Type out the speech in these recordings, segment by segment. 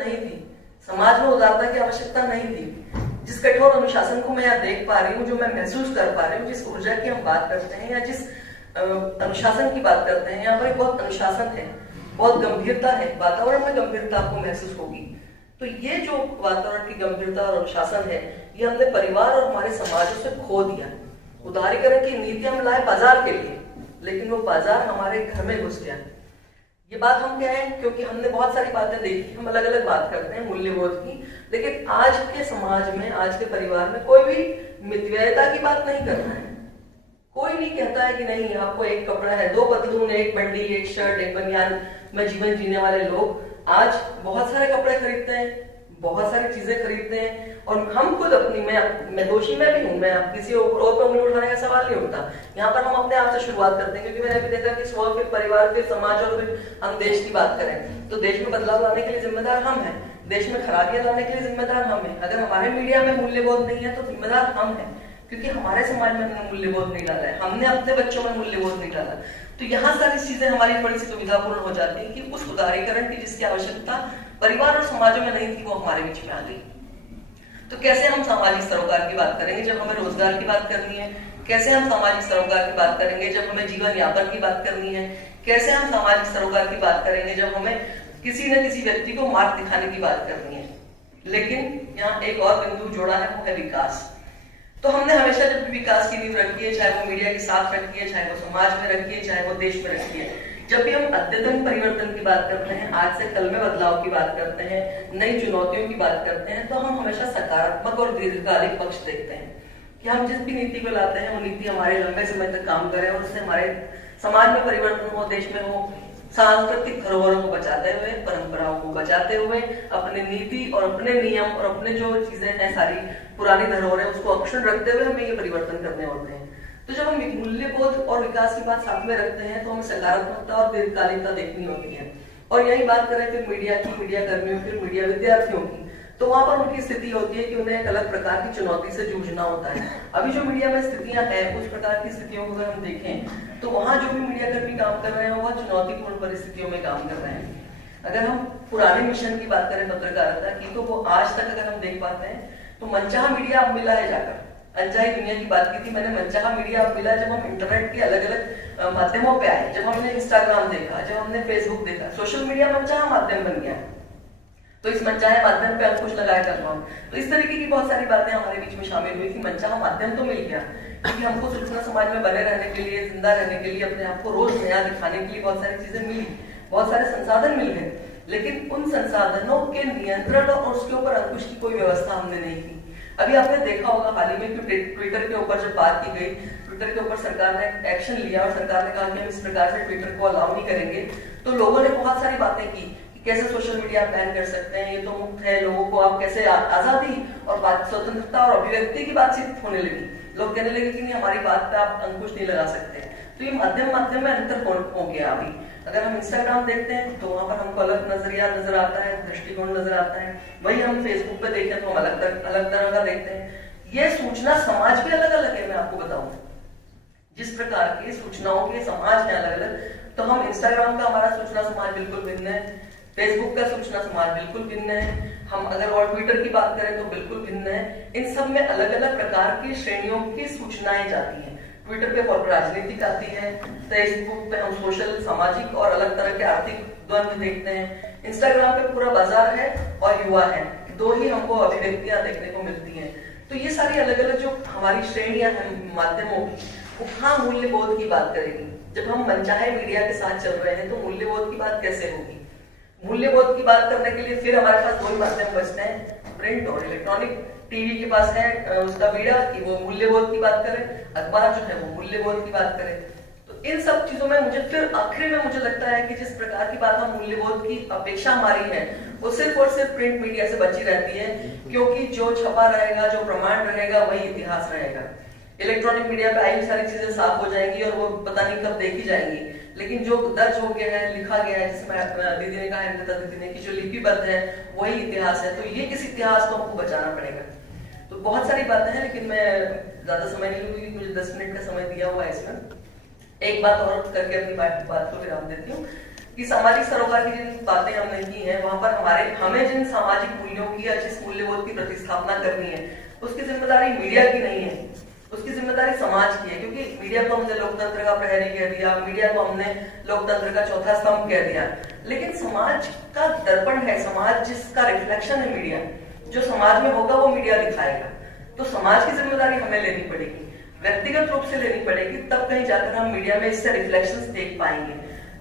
नहीं थी, समाज में उदारता की आवश्यकता नहीं थी। जिस कठोर अनुशासन को मैं यहाँ देख पा रही हूँ, जो मैं महसूस कर पा रही हूँ, जिस ऊर्जा की हम बात करते हैं या जिस अनुशासन की बात करते हैं, यहाँ पर बहुत अनुशासन है, बहुत गंभीरता है, वातावरण में गंभीरता आपको महसूस होगी। तो ये जो वातावरण की गंभीरता और अनुशासन है, ये हमने परिवार और हमारे समाजों से खो दिया। उदारीकरण की नीति हम लाए बाजार के लिए, लेकिन वो बाजार हमारे घर में घुस गया। ये बात हम क्या है, क्योंकि हमने बहुत सारी बातें देखी, हम अलग अलग बात करते हैं मूल्यबोध की, लेकिन आज के समाज में, आज के परिवार में कोई भी मितव्ययिता की बात नहीं कर रहा है। कोई नहीं कहता है कि नहीं आपको एक कपड़ा है, दो पतलून, एक बंडी, एक शर्ट, एक बनियान में जीवन जीने वाले लोग आज बहुत सारे कपड़े खरीदते हैं, बहुत सारी चीजें खरीदते हैं। और हम खुद अपनी, मैं दोषी मैं भी हूँ, मैं किसी और पर उंगली उठाने का सवाल नहीं उठता। यहाँ पर हम अपने आप से शुरुआत करते हैं, क्योंकि मैंने अभी देखा कि स्व, फिर परिवार, फिर समाज और फिर हम देश की बात करें तो देश में बदलाव लाने के लिए जिम्मेदार हम हैं, देश में खराबियां लाने के लिए जिम्मेदार हम हैं। अगर हमारे मीडिया में मूल्यबोध नहीं है तो जिम्मेदार हम हैं, क्योंकि हमारे समाज में हमने मूल्यबोध नहीं डाला है, हमने अपने बच्चों में मूल्यबोध नहीं डाला। तो यहाँ सारी चीजें हमारी थोड़ी सी दुविधापूर्ण हो जाती है कि उस उदारीकरण की जिसकी आवश्यकता परिवार और समाजों में नहीं थी, वो हमारे बीच में आ गई। तो कैसे हम सामाजिक सरोकार की बात करेंगे जब हमें रोजगार की बात करनी है? कैसे हम सामाजिक सरोकार की बात करेंगे जब हमें जीवन यापन की बात करनी है? कैसे हम सामाजिक सरोकार की बात करेंगे जब हमें किसी न किसी व्यक्ति को मार्ग दिखाने की बात करनी है? लेकिन यहाँ एक और बिंदु जोड़ा है, वो है विकास। तो हमने हमेशा जब भी विकास की नींव रखी है, चाहे वो मीडिया के साथ रखी है, चाहे वो समाज में रखी है, चाहे वो देश में रखी है, जब भी हम अद्यतन परिवर्तन की बात करते हैं, आज से कल में बदलाव की बात करते हैं, नई चुनौतियों की बात करते हैं, तो हम हमेशा सकारात्मक और दीर्घकालिक पक्ष देखते हैं कि हम जिस भी नीति को लाते हैं वो नीति हमारे लंबे समय तक काम करे और उससे हमारे समाज में परिवर्तन हो, देश में हो, सांस्कृतिक धरोहरों को बचाते हुए, परंपराओं को बचाते हुए, अपनी नीति और अपने नियम और अपने जो चीजें हैं सारी पुरानी धरोहरें उसको अक्षुण्ण रखते हुए हमें ये परिवर्तन करने होते हैं। तो जब हम मूल्यबोध और विकास की बात साथ में रखते हैं तो हमें सकारात्मकता और दीर्घकालिकता देखनी होती है। और यही बात करें फिर मीडिया की, मीडिया कर्मियों की, मीडिया विद्यार्थियों की, तो वहां पर उनकी स्थिति होती है कि उन्हें एक अलग प्रकार की चुनौती से जूझना होता है। अभी जो मीडिया में स्थितियां हैं, उस प्रकार की स्थितियों को अगर हम देखें तो वहां जो भी मीडिया कर्मी काम कर रहे हैं वह चुनौतीपूर्ण परिस्थितियों में काम कर रहे हैं। अगर हम पुराने मिशन की बात करें पत्रकारिता की, तो वो आज तक अगर हम देख पाते हैं तो मनचाहा मीडिया अब मिला है जाकर। अनचाही दुनिया की बात की थी मैंने, मनचाहा मीडिया अब मिला जब हम इंटरनेट के अलग अलग माध्यमों पे आए, जब हमने इंस्टाग्राम देखा, जब हमने फेसबुक देखा, सोशल मीडिया मनचाहा माध्यम बन गया। तो इस मनचाहे माध्यम पे अंकुश लगाया कर रहा हूँ। तो इस तरीके की बहुत सारी बातें हमारे बीच में शामिल हुई कि मनचाहा माध्यम तो मिल गया, क्योंकि हमको सूचना समाज में बने रहने के लिए, जिंदा रहने के लिए, अपने आप को रोज नया दिखाने के लिए बहुत सारी चीजें मिली, बहुत सारे संसाधन मिल गए, लेकिन उन संसाधनों के नियंत्रण और उसके ऊपर अंकुश की कोई व्यवस्था हमने नहीं की। अभी आपने देखा होगा हाल ही में कि ट्विटर के ऊपर जब बात की गई, ट्विटर के ऊपर सरकार ने एक्शन लिया और सरकार ने कहा कि हम इस प्रकार से ट्विटर को अलाउ नहीं करेंगे, तो लोगों ने बहुत सारी बातें की कि कैसे सोशल मीडिया बैन कर सकते हैं, ये तो मुक्त है, लोगों को आप कैसे आजादी और बात स्वतंत्रता और अभिव्यक्ति की बातचीत होने लगी। लोग कहने लगे कि नहीं, हमारी बात पे आप अंकुश नहीं लगा सकते। तो ये माध्यम में अंतर हो गया। अभी अगर हम इंस्टाग्राम देखते हैं तो वहां पर हमको अलग नजरिया नजर आता है, दृष्टिकोण नजर आता है। वही हम फेसबुक पे देखें तो हम अलग तरह का देखते हैं। ये सूचना समाज भी अलग अलग है। मैं आपको बताऊं, जिस प्रकार की सूचनाओं के समाज है अलग अलग, तो हम इंस्टाग्राम का हमारा सूचना समाज बिल्कुल भिन्न है, फेसबुक का सूचना समाज बिल्कुल भिन्न है, हम अगर और ट्विटर की बात करें तो बिल्कुल भिन्न है। इन सब में अलग अलग प्रकार की श्रेणियों की सूचनाएं जाती हैं। ट्विटर पे बहुत राजनीतिक आती है, फेसबुक पे हम सोशल, सामाजिक और अलग तरह के आर्थिक द्वंद्व देखते हैं, इंस्टाग्राम पे पूरा बाजार है और युवा है, दो ही हमको अभिव्यक्तियां देखने को मिलती हैं। तो ये सारी अलग अलग जो हमारी श्रेणियां हैं माध्यमों की, वो कहाँ मूल्यबोध की बात करेगी? जब हम मनचाहे मीडिया के साथ चल रहे हैं तो मूल्यबोध की बात कैसे होगी? मूल्यबोध की बात करने के लिए फिर हमारे पास दो ही माध्यम बचते हैं, प्रिंट और इलेक्ट्रॉनिक। टीवी के पास है उसका मीडिया कि वो मूल्यबोध की बात करे, अखबार जो है वो मूल्यबोध की बात करे। तो इन सब चीजों में मुझे फिर आखिरी में मुझे लगता है कि जिस प्रकार की बात हम मूल्यबोध की अपेक्षा हमारी है वो सिर्फ और सिर्फ प्रिंट मीडिया से बची रहती है, क्योंकि जो छपा रहेगा, जो प्रमाण रहेगा, वही इतिहास रहेगा। इलेक्ट्रॉनिक मीडिया पे आई सारी चीजें साफ हो जाएंगी और वो पता नहीं कब देखी जाएंगी, लेकिन जो दर्ज हो गया है, लिखा गया है, जिसमें दीदी ने कहा है, दीदी ने कि जो लिपिबद्ध है वही इतिहास है। तो ये किस इतिहास को हमको बचाना पड़ेगा। तो बहुत सारी बातें हैं, लेकिन मैं ज्यादा समय नहीं लूंगी, मुझे 10 मिनट का समय दिया हुआ है इसमें। एक बात और करके अपनी बात को विराम देती हूँ। कि सामाजिक सरोकार की जिन बातें हमने की हैं वहां पर हमें जिन सामाजिक मूल्यों की या जिस मूल्यबोध की प्रतिस्थापना करनी है उसकी जिम्मेदारी मीडिया की नहीं है, उसकी जिम्मेदारी समाज की है। क्योंकि मीडिया को हमने लोकतंत्र का प्रहरी कह दिया, मीडिया को हमने लोकतंत्र का चौथा स्तंभ कह दिया, लेकिन समाज का दर्पण है, समाज जिसका रिफ्लेक्शन है मीडिया, जो समाज में होगा वो मीडिया दिखाएगा। तो समाज की जिम्मेदारी हमें लेनी पड़ेगी, व्यक्तिगत रूप से लेनी पड़ेगी, तब कहीं जाकर हम मीडिया में इससे रिफ्लेक्शंस देख पाएंगे।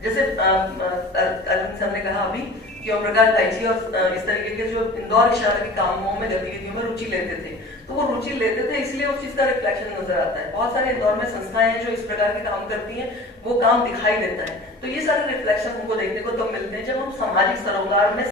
जैसे अरविंद सर ने कहा अभी कि ओम प्रकाश भाई जी और इस तरीके के जो इंदौर शहर के कामों में गतिविधियों में रुचि लेते थे, तो वो रुचि लेते थे इसलिए उस चीज का रिफ्लेक्शन नजर आता है। बहुत सारे इंदौर में संस्थाएं हैं जो इस प्रकार के काम करती हैं, वो काम दिखाई देता है। तो ये सारे रिफ्लेक्शन हमको देखने को तब मिलते हैं जब हम सामाजिक सरोकार में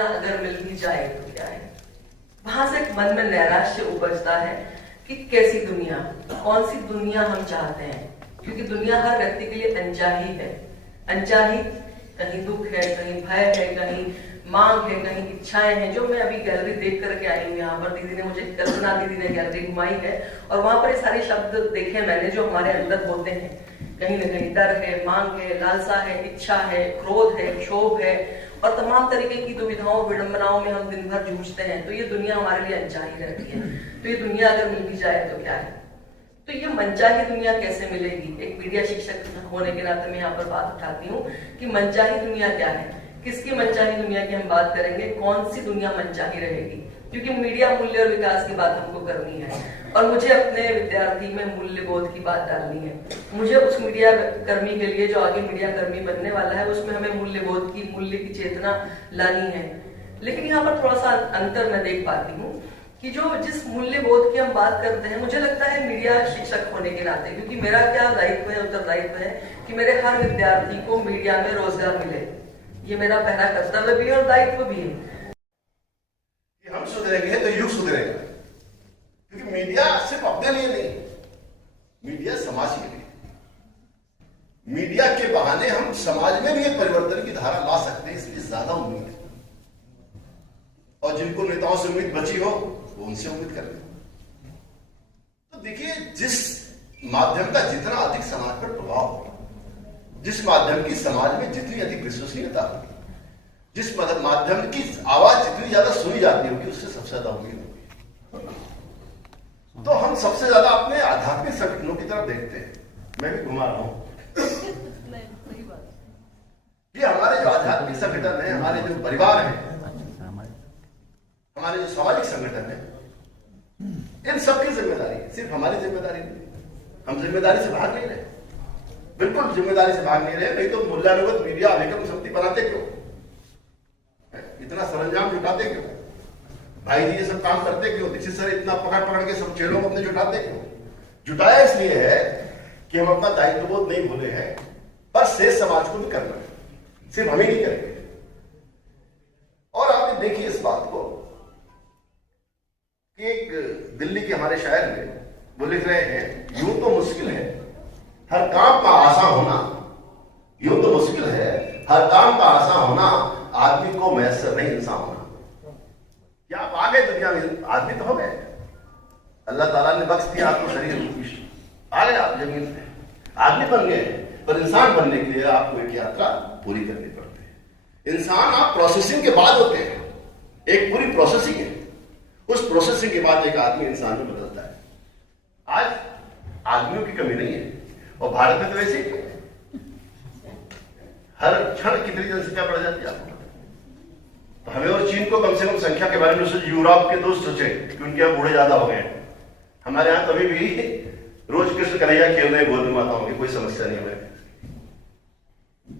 अगर मिल भी जाए तो क्या है, वहां से मन में नैराश्य उपजता है कि कैसी दुनिया, कौन सी दुनिया हम चाहते हैं। क्योंकि दुनिया हर व्यक्ति के लिए अनचाही है, अनचाही, कहीं दुख है, कहीं भय है, कहीं मांग है, कहीं इच्छाएं हैं। जो मैं अभी गैलरी देख करके आई हूँ यहाँ पर, दीदी ने मुझे, कल्पना दीदी ने गैलरी घुमाई है और वहां पर ये सारे शब्द देखे मैंने जो हमारे अंदर होते हैं। कहीं ना कहीं डर है, मांग है, लालसा है, इच्छा है, क्रोध है, क्षोभ है और तमाम तरीके की दुविधाओं विडंबनाओं में हम दिन भर जूझते हैं। तो ये दुनिया हमारे लिए अनचाही रहती है। तो ये दुनिया अगर मिल भी जाए तो क्या है, तो ये मनचाही दुनिया कैसे मिलेगी। एक मीडिया शिक्षक होने के नाते मैं यहाँ पर बात उठाती हूँ कि मनचाही दुनिया क्या है, किसकी मनचाही दुनिया की हम बात करेंगे, कौन सी दुनिया मनचाही रहेगी। क्योंकि मीडिया मूल्य और विकास की बात हमको करनी है और मुझे अपने विद्यार्थी में मूल्य बोध की बात डालनी है। मुझे उस मीडिया कर्मी के लिए जो आगे मीडिया कर्मी बनने वाला है उसमें हमें मूल्य बोध की, मूल्य की चेतना लानी है। लेकिन यहाँ पर थोड़ा सा अंतर मैं देख पाती हूँ कि जो जिस मूल्य बोध की हम बात करते हैं, मुझे लगता है मीडिया शिक्षक होने के नाते, क्योंकि मेरा क्या दायित्व है, उत्तरदायित्व है कि मेरे हर विद्यार्थी को मीडिया में रोजगार मिले। ये मेरा पहला कर्तव्य भी है और दायित्व भी है। हम सुधरेंगे तो युग सुधरेगा, क्योंकि मीडिया सिर्फ अपने लिए नहीं, मीडिया समाज के लिए। मीडिया के बहाने हम समाज में भी एक परिवर्तन की धारा ला सकते हैं, इसलिए ज्यादा उम्मीद है। और जिनको नेताओं से उम्मीद बची हो वो उनसे उम्मीद कर ले। तो देखिए, जिस माध्यम का जितना अधिक समाज पर प्रभाव होगा, जिस माध्यम की समाज में जितनी अधिक विश्वसनीयता होगी, जिस माध्यम की आवाज जितनी ज्यादा सुनी जाती होगी, उससे सबसे ज्यादा उम्मीद होगी। तो हम सबसे ज्यादा अपने आध्यात्मिक संगठनों की तरफ देखते हैं। मैं भी घुमा रहा हूं कि हमारे जो आध्यात्मिक संगठन है, हमारे जो परिवार है, हमारे जो सामाजिक संगठन है, इन सबकी जिम्मेदारी सिर्फ हमारी जिम्मेदारी नहीं। हम जिम्मेदारी से भाग नहीं रहे, बिल्कुल जिम्मेदारी से भाग नहीं रहे। नहीं तो मूल्यानुगत मीडिया अधिगम समिति बनाते क्यों, इतना सरंजाम जुटाते क्यों, भाई जी ये सब काम करते क्यों, दीक्षित सर इतना पकड़ पकड़ के सब चेलों को अपने जुटाते क्यों। जुटाया इसलिए है कि हम अपना दायित्वबोध नहीं भूले हैं, पर शेष समाज को भी करना है, सिर्फ हम ही नहीं करेंगे। और आपने देखिए इस बात को कि एक दिल्ली के हमारे शायर में वो लिख रहे हैं, यूं तो मुश्किल है हर काम का आसान होना, यूं तो मुश्किल है हर काम का आसान होना, आदमी को मैसर नहीं इंसान होना। क्या आप आ गए दुनिया में, आदमी तो हो गए, अल्लाह ताला ने बख्श दिया आपको शरीर, आ गए आप जमीन पे, आदमी बन गए। पर इंसान बनने के लिए आपको एक यात्रा पूरी करनी पड़ती है। इंसान आप प्रोसेसिंग के बाद होते हैं, एक पूरी प्रोसेसिंग है, उस प्रोसेसिंग के बाद एक आदमी इंसान में बदलता है। आज आदमियों की कमी नहीं है, और भारत में तो वैसे ही हर क्षण कितनी जनसंख्या बढ़ जाती है आपको। तो हमें और चीन को कम से कम संख्या के बारे में सोचे, यूरोप के दोस्त सोचे कि उनके यहाँ बूढ़े ज्यादा हो गए। हमारे यहाँ कभी भी रोज कृष्ण कन्हैया खेल रहे गोद माताओं की, कोई समस्या नहीं है।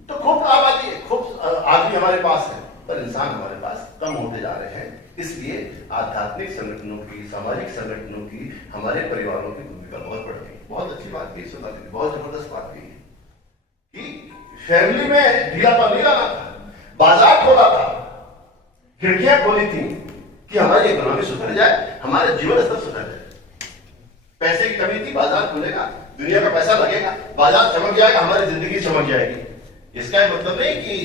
तो खूब आबादी है, खूब आदमी हमारे पास है, पर इंसान हमारे पास कम होते जा रहे हैं। इसलिए आध्यात्मिक संगठनों की, सामाजिक संगठनों की, हमारे परिवारों की भूमिका बहुत बढ़ गई। बहुत अच्छी बात की सुना दी, बहुत जबरदस्त बात की कि फैमिली में ढीलापन नहीं लाना था, बाजार खोला था, खिड़कियां खोली थी कि हमारी इकोनॉमी सुधर जाए, हमारे जीवन स्तर सुधर जाए। पैसे की कमी थी, बाजार खुलेगा, दुनिया का पैसा लगेगा, बाजार चमक जाएगा, हमारी जिंदगी चमक जाएगी। इसका मतलब नहीं कि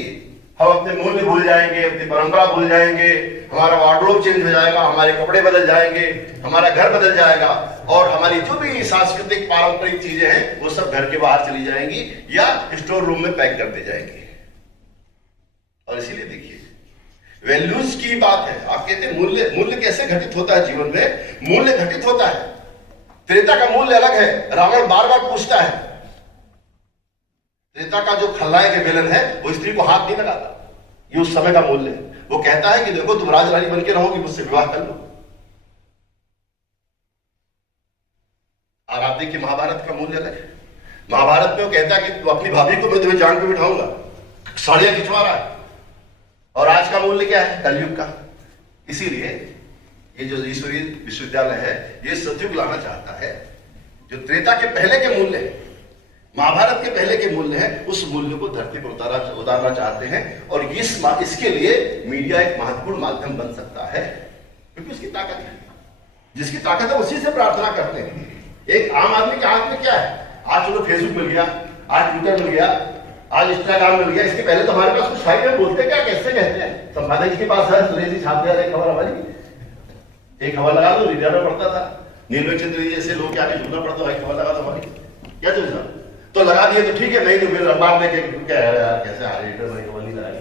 हम अपने मूल्य भूल जाएंगे, अपनी परंपरा भूल जाएंगे, हमारा वार्डरोब चेंज हो जाएगा, हमारे कपड़े बदल जाएंगे, हमारा घर बदल जाएगा और हमारी जो भी सांस्कृतिक पारंपरिक चीजें हैं वो सब घर के बाहर चली जाएंगी या स्टोर रूम में पैक कर दी जाएंगी। और इसीलिए देखिए वैल्यूज की बात है। आप कहते हैं मूल्य, मूल्य कैसे घटित होता है जीवन में? मूल्य घटित होता है। त्रेता का मूल्य अलग है। रावण बार बार पूछता है, त्रेता का जो खलनायक है, विलन है, वो स्त्री को हाथ नहीं लगाता, ये उस समय का मूल्य है। वो कहता है कि देखो तुम राज रानी बन के रहोगी, मुझसे विवाह कर लो। और आप देखिए महाभारत का मूल्य अलग है। महाभारत में वो कहता है कि तू अपनी भाभी को मैं तुम्हें जान पे बिठाऊंगा, साड़ियां खिंचवा रहा है। और आज का मूल्य क्या है? कलयुग का। इसीलिए ये जो ईश्वरीय विश्वविद्यालय है ये सतयुग लाना चाहता है। जो त्रेता के पहले के मूल्य है, महाभारत के पहले के मूल्य है, उस मूल्य को धरती पर उतारना चाहते हैं। और इसके लिए मीडिया एक महत्वपूर्ण माध्यम बन सकता है, क्योंकि उसकी ताकत है। जिसकी ताकत है उसी से प्रार्थना करते हैं। एक आम आदमी के हाथ में क्या है? आज चलो फेसबुक मिल गया, आज ट्विटर मिल गया, आज इंस्टाग्राम मिल गया। इसके पहले तो हमारे पास कुछ है, बोलते क्या, कैसे कहते हैं, संपादक जी के पास है, सुरेश छाप दिया खबर, हमारी एक खबर लगा दो, रीडर में पड़ता था, नीलवे चंद्र जैसे लोग क्या झूठना पड़ता, भाई खबर लगा दो हमारी, क्या चीज तो लगा दिए तो ठीक है, नहीं तो फिर अखबार देखे क्या है यार, कैसे रीडर में खबर नहीं लगाई।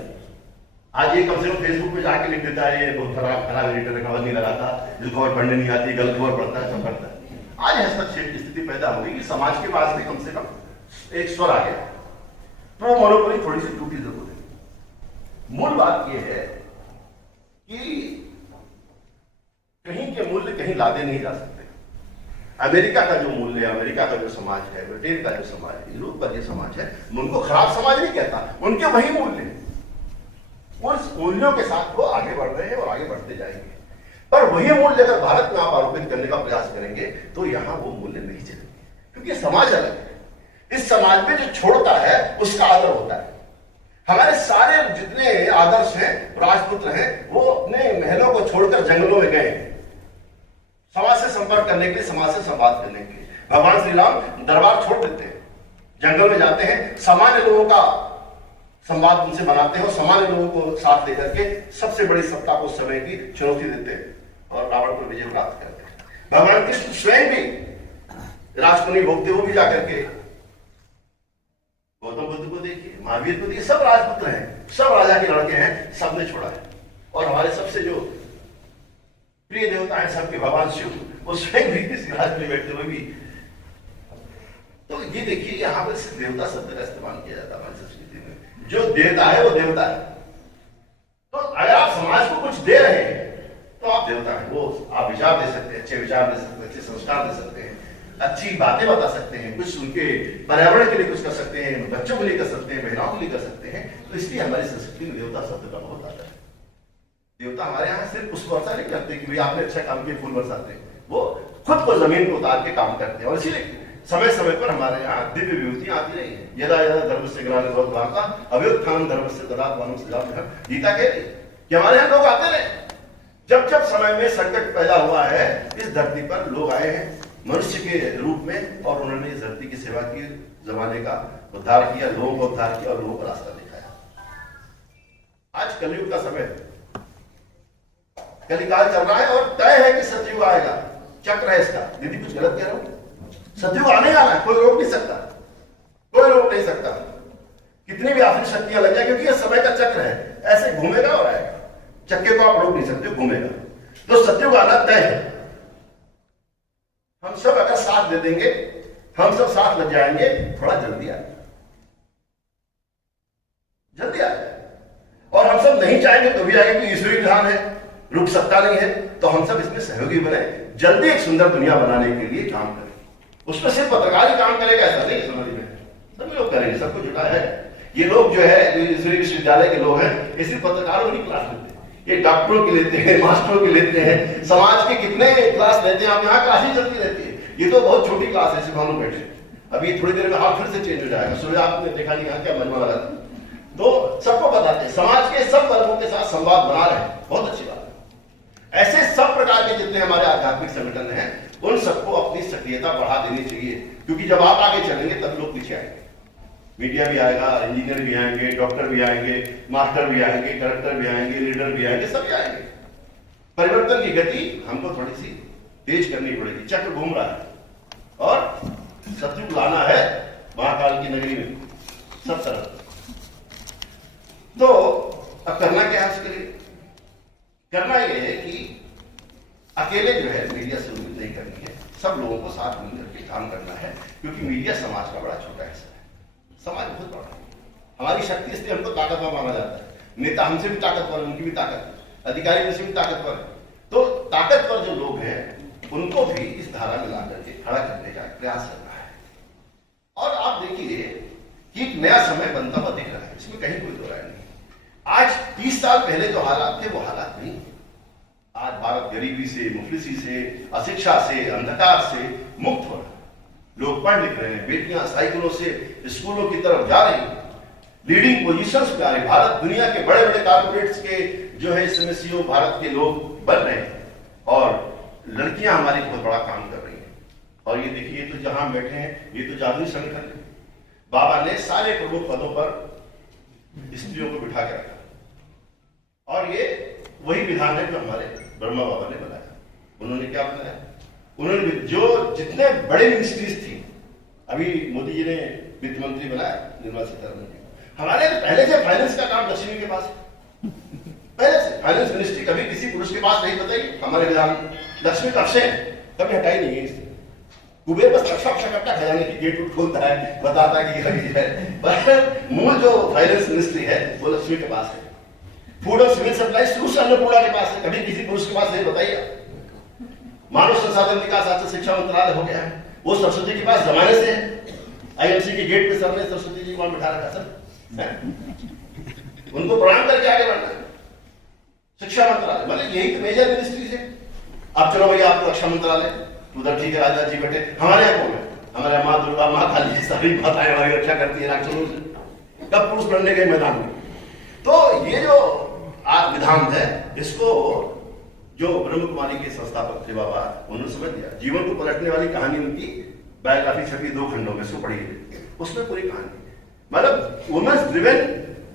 आज ये कम से कम फेसबुक पे जाके लिख देता है, ये बहुत खराब रीडर ने खबर नहीं लगाता, जिसको खबर पढ़ने नहीं आती, गलत खबर पढ़ता है, सब करता है। आज हस्तक्षेप की स्थिति पैदा हो गई कि समाज के पास में कम से कम एक स्वर आ गया, तो वो मोनोपोली थोड़ी सी टूटी जरूर है। मूल बात यह है कि कहीं के मूल्य कहीं लादे नहीं जा सकते। अमेरिका का जो मूल्य है, अमेरिका का जो समाज है, ब्रिटेन का जो समाज है, यूरोप का जो समाज है, उनको खराब समाज नहीं कहता, उनके वही मूल्य हैं। उस मूल्यों के साथ वो आगे बढ़ रहे हैं और आगे बढ़ते जाएंगे। पर वही मूल्य अगर भारत में आप आरोपित करने का प्रयास करेंगे तो यहां वो मूल्य नहीं चलेंगे, क्योंकि समाज अलग है। इस समाज में जो छोड़ता है उसका आदर होता है। हमारे सारे जितने आदर्श हैं, राजपुत्र हैं, वो अपने महलों को छोड़कर जंगलों में गए समाज से संपर्क करने के लिए, समाज से संवाद करने के लिए। भगवान श्री राम दरबार छोड़ देते हैं, जंगल में जाते हैं, सामान्य लोगों का संवाद उनसे बनाते हैं और सामान्य लोगों को साथ लेकर के सबसे बड़ी सत्ता को उस समय की चुनौती देते हैं और रावण पर विजय प्राप्त करते हैं। भगवान कृष्ण स्वयं भी राजकुनी भोगते, वो भी जाकर के गौतम बुद्ध को देखिए, महावीर को देखिए, सब राजपुत्र हैं, सब राजा के लड़के हैं, सबने छोड़ा है। और हमारे सबसे जो प्रिय देवता है सबके, भगवान शिव, वो स्वयं भी किसी राज में बैठते हुए भी। तो ये देखिए यहाँ पर देवता शब्द का इस्तेमाल किया जाता है हमारी संस्कृति में। जो देवता है वो देवता है। तो अगर आप समाज को कुछ दे रहे हैं तो आप देवता हैं। वो आप विचार दे सकते हैं, अच्छे विचार दे सकते हैं, अच्छे संस्कार दे सकते हैं, अच्छी बातें बता सकते हैं, कुछ उनके पर्यावरण के लिए कुछ कर सकते हैं, बच्चों के लिए कर सकते हैं, महिलाओं के लिए कर सकते हैं। तो इसलिए हमारी संस्कृति में देवता शब्द का बहुत आता है। देवता हमारे यहाँ सिर्फ पुष्प वर्षा नहीं करते कि भाई आपने अच्छा काम किया, फूल बरसाते हैं, वो खुद को जमीन को उतार के काम करते हैं। और इसीलिए समय समय पर हमारे यहाँ दिव्य विभूतियां आती रही है। यदा यदा धर्म से ग्लानिर्भवति अभ्युत्थानं धर्म से तदात्मानं सृजाम्यहम्, गीता कह रही कि हमारे यहाँ लोग आते रहे। जब जब समय में संकट पैदा हुआ है, इस धरती पर लोग आए हैं मनुष्य के रूप में, और उन्होंने इस धरती की सेवा की, जमाने का उद्धार किया, लोगों को उद्धार किया और लोगों को रास्ता दिखाया। आज कलयुग का समय, कलिकाल चल रहा है और तय है कि सतयुग आएगा। चक्र है इसका। दीदी कुछ गलत कह रहा हूं? सतयुग आने वाला है, कोई रोक नहीं सकता, कोई रोक नहीं सकता। कितनी भी आखिरी शक्तियां लग जाए, क्योंकि यह समय का चक्र है, ऐसे घूमेगा और आएगा। चक्के को आप रोक नहीं सकते, घूमेगा। तो सतयुग आना तय है। हम सब अगर साथ दे देंगे, हम सब साथ लग जाएंगे, थोड़ा जल्दी आ जाए। और हम सब नहीं चाहेंगे तो भी आएंगे, क्योंकि ईश्वरीय विधान है, रूप सत्ता नहीं है। तो हम सब इसमें सहयोगी बने, जल्दी एक सुंदर दुनिया बनाने के लिए काम करें। उसमें सिर्फ पत्रकार ही काम करेगा ऐसा नहीं, समझ में सभी लोग करेंगे, सबको जुटा है। ये लोग जो है ईश्वरीय विश्वविद्यालय के लोग हैं, ये सिर्फ पत्रकारों की क्लास लेते हैं, ये डॉक्टरों की लेते हैं, मास्टरों की लेते हैं, समाज के कितने क्लास लेते हैं। आप यहाँ क्लास ही चलती रहती है। ये तो बहुत छोटी क्लास है, सिर्फ हम लोग बैठे। अभी थोड़ी देर में हाल फिर से चेंज हो जाएगा। सुबह आपने देखा नहीं यहाँ क्या मजमा लगा था, तो सबको बताते हैं, समाज के सब वर्गों के साथ संवाद बना रहे हैं, बहुत अच्छी बात है। ऐसे सब प्रकार के जितने हमारे आध्यात्मिक संगठन हैं उन सबको अपनी सक्रियता बढ़ा देनी चाहिए, क्योंकि जब आप आगे चलेंगे तब लोग पीछे आएंगे। मीडिया भी आएगा, इंजीनियर भी आएंगे, डॉक्टर भी आएंगे, मास्टर भी आएंगे, कलेक्टर भी आएंगे, लीडर भी आएंगे, सभी आएंगे। परिवर्तन की गति हमको थोड़ी सी तेज करनी पड़ेगी। चक्र घूम रहा है और सतयुग लाना है महाकाल की नगरी में सब तरफ। तो अब करना क्या है उसके लिए? करना यह है कि अकेले जो है मीडिया से उम्मीद नहीं करनी है, सब लोगों को साथ मिलकर के काम करना है, क्योंकि मीडिया समाज का बड़ा छोटा हिस्सा है, समाज बहुत बड़ा है। हमारी शक्ति इसलिए हमको ताकतवर माना जाता है। नेता हमसे भी ताकतवर है, उनकी भी ताकत, अधिकारी हमसे भी ताकतवर है। तो ताकतवर जो लोग हैं उनको भी इस धारा में ला करके खड़ा करने का प्रयास करना है। और आप देखिए कि एक नया समय बनता हुआ दिख रहा है, इसमें कहीं कोई दो राय नहीं। आज 30 साल पहले जो हालात थे वो हालात नहीं। आज भारत गरीबी से, मुफलिसी से, अशिक्षा से, अंधकार से मुक्त हो रहा है। लोग पढ़ लिख रहे हैं, बेटियां साइकिलों से स्कूलों की तरफ जा रही हैं, लीडिंग पोजीशंस पे आ रही। भारत दुनिया के बड़े बड़े कॉर्पोरेट्स के जो है इस समय CEO भारत के लोग बन रहे हैं, और लड़कियां हमारी बहुत बड़ा काम कर रही हैं। और ये देखिए, तो जहां बैठे हैं ये तो जादुई संगठन है। बाबा ने सारे प्रमुख पदों पर स्त्रियों को बिठा के रखा, और ये वही विधान है जो हमारे ब्रह्मा बाबा ने बनाया। उन्होंने क्या बनाया? उन्होंने जो जितने बड़े मिनिस्ट्रीज थी, अभी मोदी जी ने वित्त मंत्री बनाया निर्मला सीतारमण जी, हमारे पहले से फाइनेंस का काम लक्ष्मी के पास है। पहले से फाइनेंस मिनिस्ट्री कभी किसी पुरुष के पास नहीं बताई। हमारे विधान लक्ष्मी कब से कभी हटाई नहीं है। कुबेर बस रक्षा खजाने की गेट खोलता है, बताता है कि है, पर मूल जो फाइनेंस मिनिस्ट्री है वो लक्ष्मी के पास है। फूड और सिविल सप्लाई शुरू से अन्नपूर्णा के पास है, कभी किसी पुरुष के पास नहीं। बताइए, मानव संसाधन विकास आज से शिक्षा मंत्रालय हो गया है, वो सरस्वती के पास जमाने से है। IMC के गेट पे सर ने सरस्वती जी को बिठा रखा सर, उनको प्रणाम करके आगे बढ़ना है। शिक्षा मंत्रालय मतलब यही तो मेजर मिनिस्ट्रीज है। अब चलो भैया आपको रक्षा मंत्रालय उधर, ठीक है, राजा जी बैठे। हमारे यहाँ कौन है? हमारे माँ दुर्गा, माँ काली, सारी माताएं हमारी रक्षा करती है राक्षसों से। कब पुरुष लड़ने गए मैदान में? तो ये जो विधान है, इसको जो ब्रह्म कुमारी के संस्थापक थे बाबा, उन्होंने समझ लिया। जीवन को पलटने वाली कहानी उनकी बायोग्राफी छपी 2 खंडों में, सो पढ़िए, उसमें पूरी कहानी। मतलब वुमेन्स ड्रिवन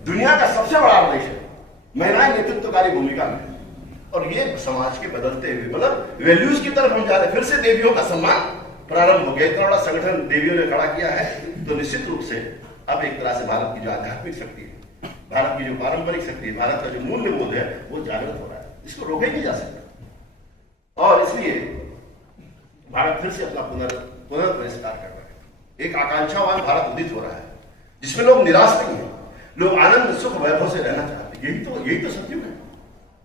दुनिया का सबसे बड़ा ऑर्गेनाइजेशन, महिलाएं नेतृत्वकारी भूमिका में, और ये समाज के बदलते हुए मतलब वैल्यूज की तरफ हम जा रहे। फिर से देवियों का सम्मान प्रारंभ हो गया। इतना बड़ा संगठन देवियों ने खड़ा किया है, तो निश्चित रूप से अब एक तरह से भारत की जो आध्यात्मिक शक्ति है, भारत की जो पारंपरिक शक्ति है, भारत का जो मूल्यबोध है, वो जागृत हो रहा है। इसको रोका ही नहीं जा सकता, और इसलिए भारत फिर से अपना पुनर्प्रस्कार कर रहा है। एक आकांक्षावान भारत उदित हो रहा है, जिसमें लोग निराश नहीं है, लोग आनंद सुख वैभव से रहना चाहते हैं। यही तो सत्युग है।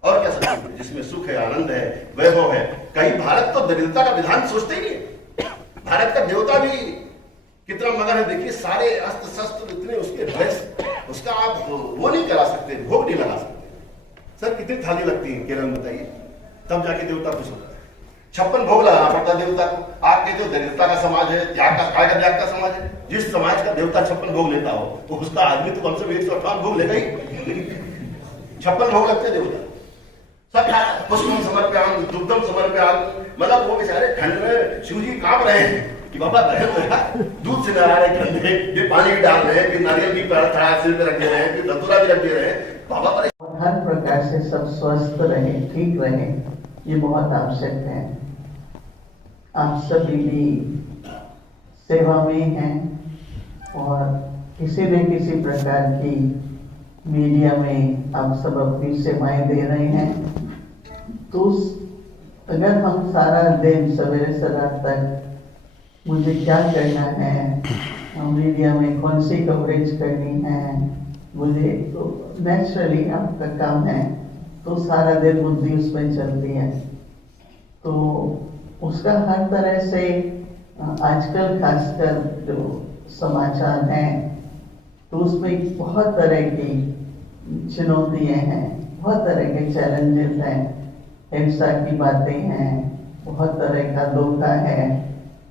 और क्या सत्युग है? जिसमें सुख है, आनंद है, वैभव है। कहीं भारत तो दरिद्रता का विधान सोचते ही नहीं है। भारत का देवता भी कितना मगर है, देखिए, सारे अस्त्र शस्त्र इतने उसके ड्रेस, उसका आप वो नहीं करा सकते, भोग नहीं लगा सकते। सर कितनी थाली लगती है केरल में, बताइए, तब जाके देवता खुश होता है। 56 भोग लगाना पड़ता है देवता को। आपके जो दरिद्रता का समाज है, त्याग का समाज है, जिस समाज का देवता 56 भोग लेता हो, तो उसका आदमी तो कम से कम 158 भोग लेगा ही। 56 भोग लगते देवता, सब पुष्पम समर्पयाम, दुग्धम समर्पयाम। मतलब वो बेचारे ठंड में शिव जी कांप रहे हैं कि बाबा दूध से नहा रहे, ठंड में फिर पानी भी डाल रहे हैं, फिर नारियल भी सिर पे रख दे रहे हैं, फिर धतूरा भी रख दे रहे हैं। बाबा हर प्रकार से सब स्वस्थ रहे, ठीक रहे, ये बहुत आवश्यक है। आप सभी भी सेवा में हैं और किसी न किसी प्रकार की मीडिया में आप सब अपनी सेवाएं दे रहे हैं। तो अगर हम सारा दिन सवेरे से रात तक मुझे क्या करना है, मीडिया में कौन सी कवरेज करनी है, मुझे तो नेचुरली आपका काम है, तो सारा दिन बुद्धि उसमें चलती है। तो उसका हर तरह से आजकल खासकर जो समाचार हैं, तो उसमें बहुत तरह की चुनौतियां हैं, बहुत तरह के चैलेंजेस हैं, हिंसा की बातें हैं, बहुत तरह का धोखा है,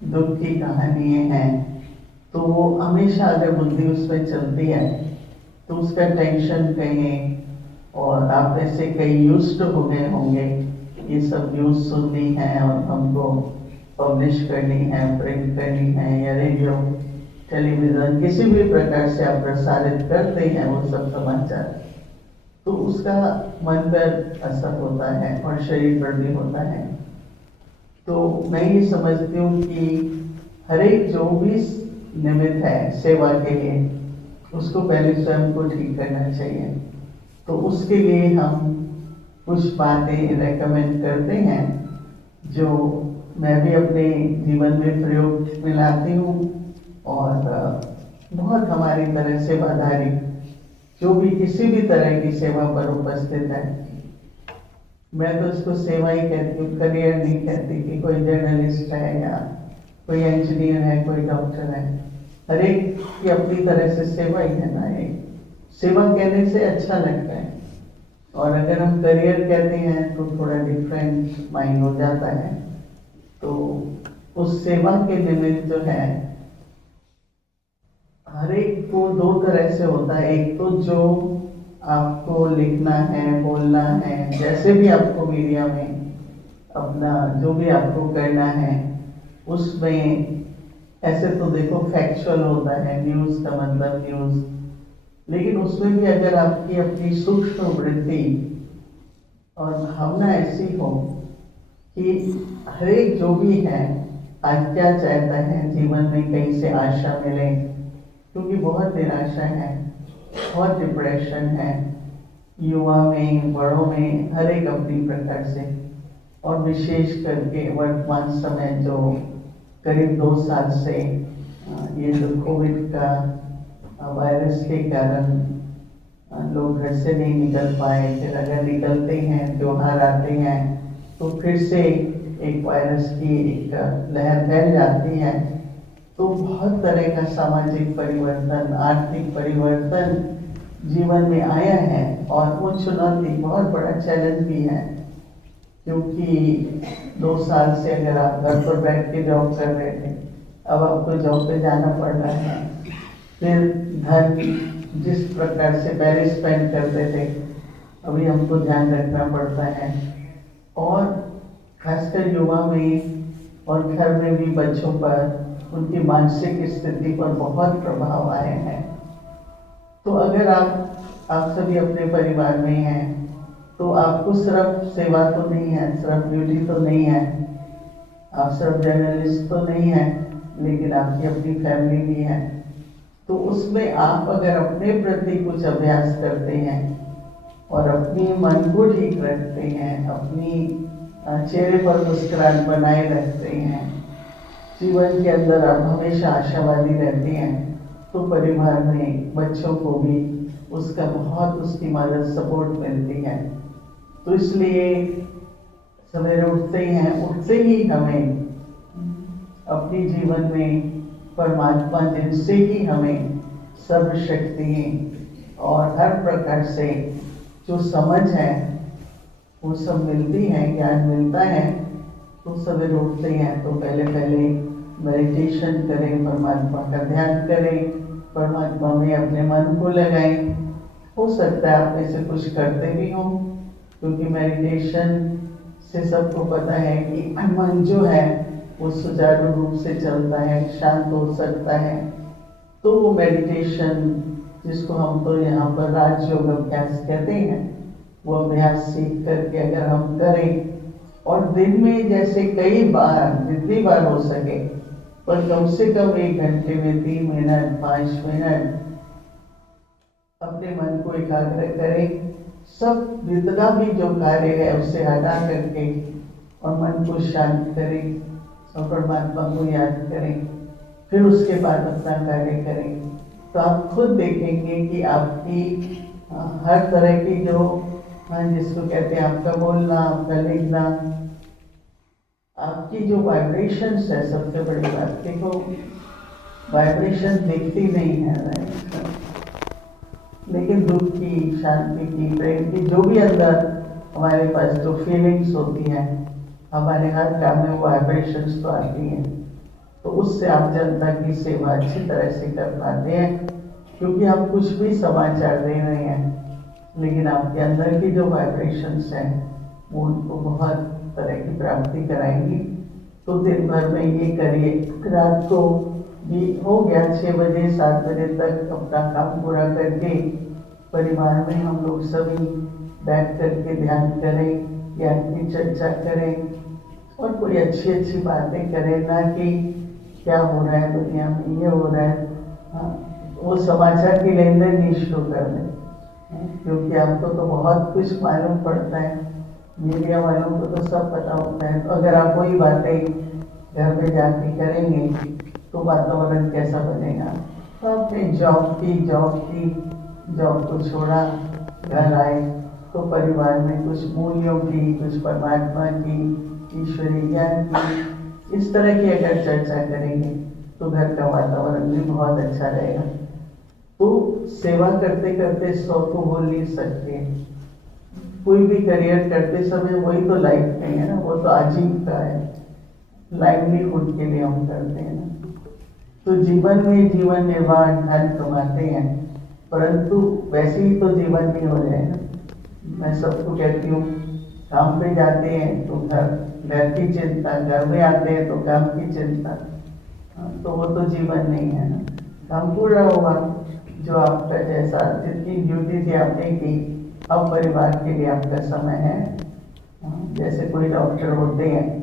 दुख की कहानियां हैं। तो वो हमेशा अगर बुद्धि उसमें चलती है तो उसका टेंशन कहें, और आप में से कई यूज्ड हो गए होंगे ये सब न्यूज़ सुननी है और हमको पब्लिश करनी है, प्रिंट करनी है, या रेडियो टेलीविजन किसी भी प्रकार से आप प्रसारित करते हैं वो सब समाचार, तो उसका मन पर असर होता है और शरीर पर भी होता है। तो मैं ये समझती हूँ कि हर एक जो भी निमित्त है सेवा के लिए, उसको पहले स्वयं को ठीक करना चाहिए। तो उसके लिए हम कुछ बातें रेकमेंड करते हैं जो मैं भी अपने जीवन में प्रयोग में लाती हूँ, और बहुत हमारी तरह सेवाधारी जो भी किसी भी तरह की सेवा पर उपस्थित है, मैं तो इसको सेवा ही कहती हूँ, करियर नहीं कहती कि कोई जर्नलिस्ट है या कोई इंजीनियर है, कोई डॉक्टर है, हर एक की अपनी तरह से सेवा ही है ना। ये सेवा कहने से अच्छा लगता है, और अगर हम करियर कहते हैं तो थोड़ा डिफरेंट माइंड हो जाता है। तो उस सेवा के निमित्त जो है हर एक को दो तरह से होता है। एक तो जो आपको लिखना है, बोलना है, जैसे भी आपको मीडिया में अपना जो भी आपको करना है, उसमें ऐसे तो देखो फैक्चुअल होता है, न्यूज़ का मतलब न्यूज़, लेकिन उसमें भी अगर आपकी अपनी सूक्ष्म वृत्ति और भावना ऐसी हो कि हर एक जो भी है आज क्या चाहता है जीवन में कहीं से आशा मिले, क्योंकि बहुत निराशा है, बहुत डिप्रेशन है युवा में, बड़ों में, हर एक अपनी प्रकार से, और विशेष करके वर्तमान समय जो करीब 2 साल से ये जो कोविड का वायरस के कारण लोग घर से नहीं निकल पाए, फिर अगर निकलते हैं त्योहार आते हैं तो फिर से एक वायरस की एक लहर फैल जाती है। तो बहुत तरह का सामाजिक परिवर्तन, आर्थिक परिवर्तन जीवन में आया है, और वो चुनौती बहुत बड़ा चैलेंज भी है, क्योंकि 2 साल से अगर आप घर पर बैठ के जॉब कर रहे थे, अब आपको जॉब पे जाना पड़ रहा है, फिर धन जिस प्रकार से पहले स्पेंड करते थे अभी हमको ध्यान रखना पड़ता है, और खासकर युवा में और घर में भी बच्चों पर उनकी मानसिक स्थिति पर बहुत प्रभाव आए हैं। तो अगर आप सभी अपने परिवार में हैं तो आपको सिर्फ सेवा तो नहीं है, सिर्फ ड्यूटी तो नहीं है, आप सिर्फ जर्नलिस्ट तो नहीं है, लेकिन आपकी अपनी फैमिली भी है। तो उसमें आप अगर अपने प्रति कुछ अभ्यास करते हैं और अपनी मन को ठीक रखते हैं, अपनी चेहरे पर मुस्कुराहट बनाए रखते हैं, जीवन के अंदर आप हमेशा आशावादी रहते हैं, तो परिवार में बच्चों को भी उसका बहुत उसकी मदद सपोर्ट मिलती है। तो इसलिए सवेरे उठते ही हमें अपनी जीवन में परमात्मा जिनसे ही हमें सर्वशक्ति और हर प्रकार से जो समझ है वो सब मिलती है, ज्ञान मिलता है। तो सवेरे उठते हैं तो पहले मेडिटेशन करें, परमात्मा का ध्यान करें, परमात्मा में अपने मन को लगाएं। हो सकता है आप में से कुछ करते भी हों, क्योंकि मेडिटेशन से सबको पता है कि मन जो है वो सुचारू रूप से चलता है, शांत हो सकता है। तो वो मेडिटेशन जिसको हम तो यहाँ पर राजयोग अभ्यास कहते हैं, वो अभ्यास सीख करके अगर हम करें और दिन में जैसे कई बार, जितनी बार हो सके, पर कम से कम 1 घंटे में 3 मिनट 5 मिनट अपने मन को एकाग्र करें, सब जितना भी जो कार्य है उसे हटा करके और मन को शांत करें और परमात्मा को याद करें, फिर उसके बाद अपना कार्य करें। तो आप खुद देखेंगे कि आपकी हर तरह की जो जिसको कहते हैं आपका बोलना, आपका लिखना, आपकी जो वाइब्रेशंस है, सबसे बड़ी बात देखो वाइब्रेशन दिखती नहीं है, लेकिन दुख की, शांति की, प्रेम की, जो भी अंदर हमारे पास जो फीलिंग्स होती हैं, हमारे हर काम में वाइब्रेशंस तो आती हैं। तो उससे आप जनता की सेवा अच्छी तरह से कर पाते हैं। क्योंकि आप कुछ भी समाचार दे रहे हैं, लेकिन आपके अंदर की जो वाइब्रेशंस हैं वो उनको बहुत तरह की प्राप्ति कराएंगी। तो दिन भर में ये करिए, रात को भी हो गया 6 बजे 7 बजे तक अपना काम पूरा करके परिवार में हम लोग सभी बैठ करके ध्यान करें, ज्ञान की चर्चा करें और कोई अच्छी अच्छी बातें करें, ना कि क्या हो रहा है दुनिया में, ये हो रहा है। हाँ, वो समाचार की लेन देन नहीं शुरू कर दें, क्योंकि आपको तो बहुत कुछ मालूम पड़ता है, मीडिया वालों को तो सब पता होता है। तो अगर आप वही बातें घर में जाके करेंगे तो वातावरण कैसा बनेगा। तो आपने जॉब को छोड़ा, घर आए तो परिवार में कुछ मूल्यों की, कुछ परमात्मा की, ईश्वरीय ज्ञान की, इस तरह की अगर चर्चा करेंगे तो घर का वातावरण भी बहुत अच्छा रहेगा। तो सेवा करते करते 100 को बोल नहीं सकते। कोई भी करियर करते समय वही तो लाइफ नहीं है ना, वो तो आजीविका है, लाइवलीहुड के लिए हम करते हैं ना। तो जीवन में जीवन निर्वाह धन कमाते हैं, परंतु वैसे ही तो जीवन नहीं हो रहे हैं। मैं सबको कहती हूँ, काम पे जाते हैं तो घर की चिंता, घर में आते हैं तो काम की चिंता, तो वो तो जीवन नहीं है ना। काम पूरा हुआ, जो आपका जैसा जितनी ड्यूटी थी आपने की, अब परिवार के लिए आपका समय है। जैसे कोई डॉक्टर होते हैं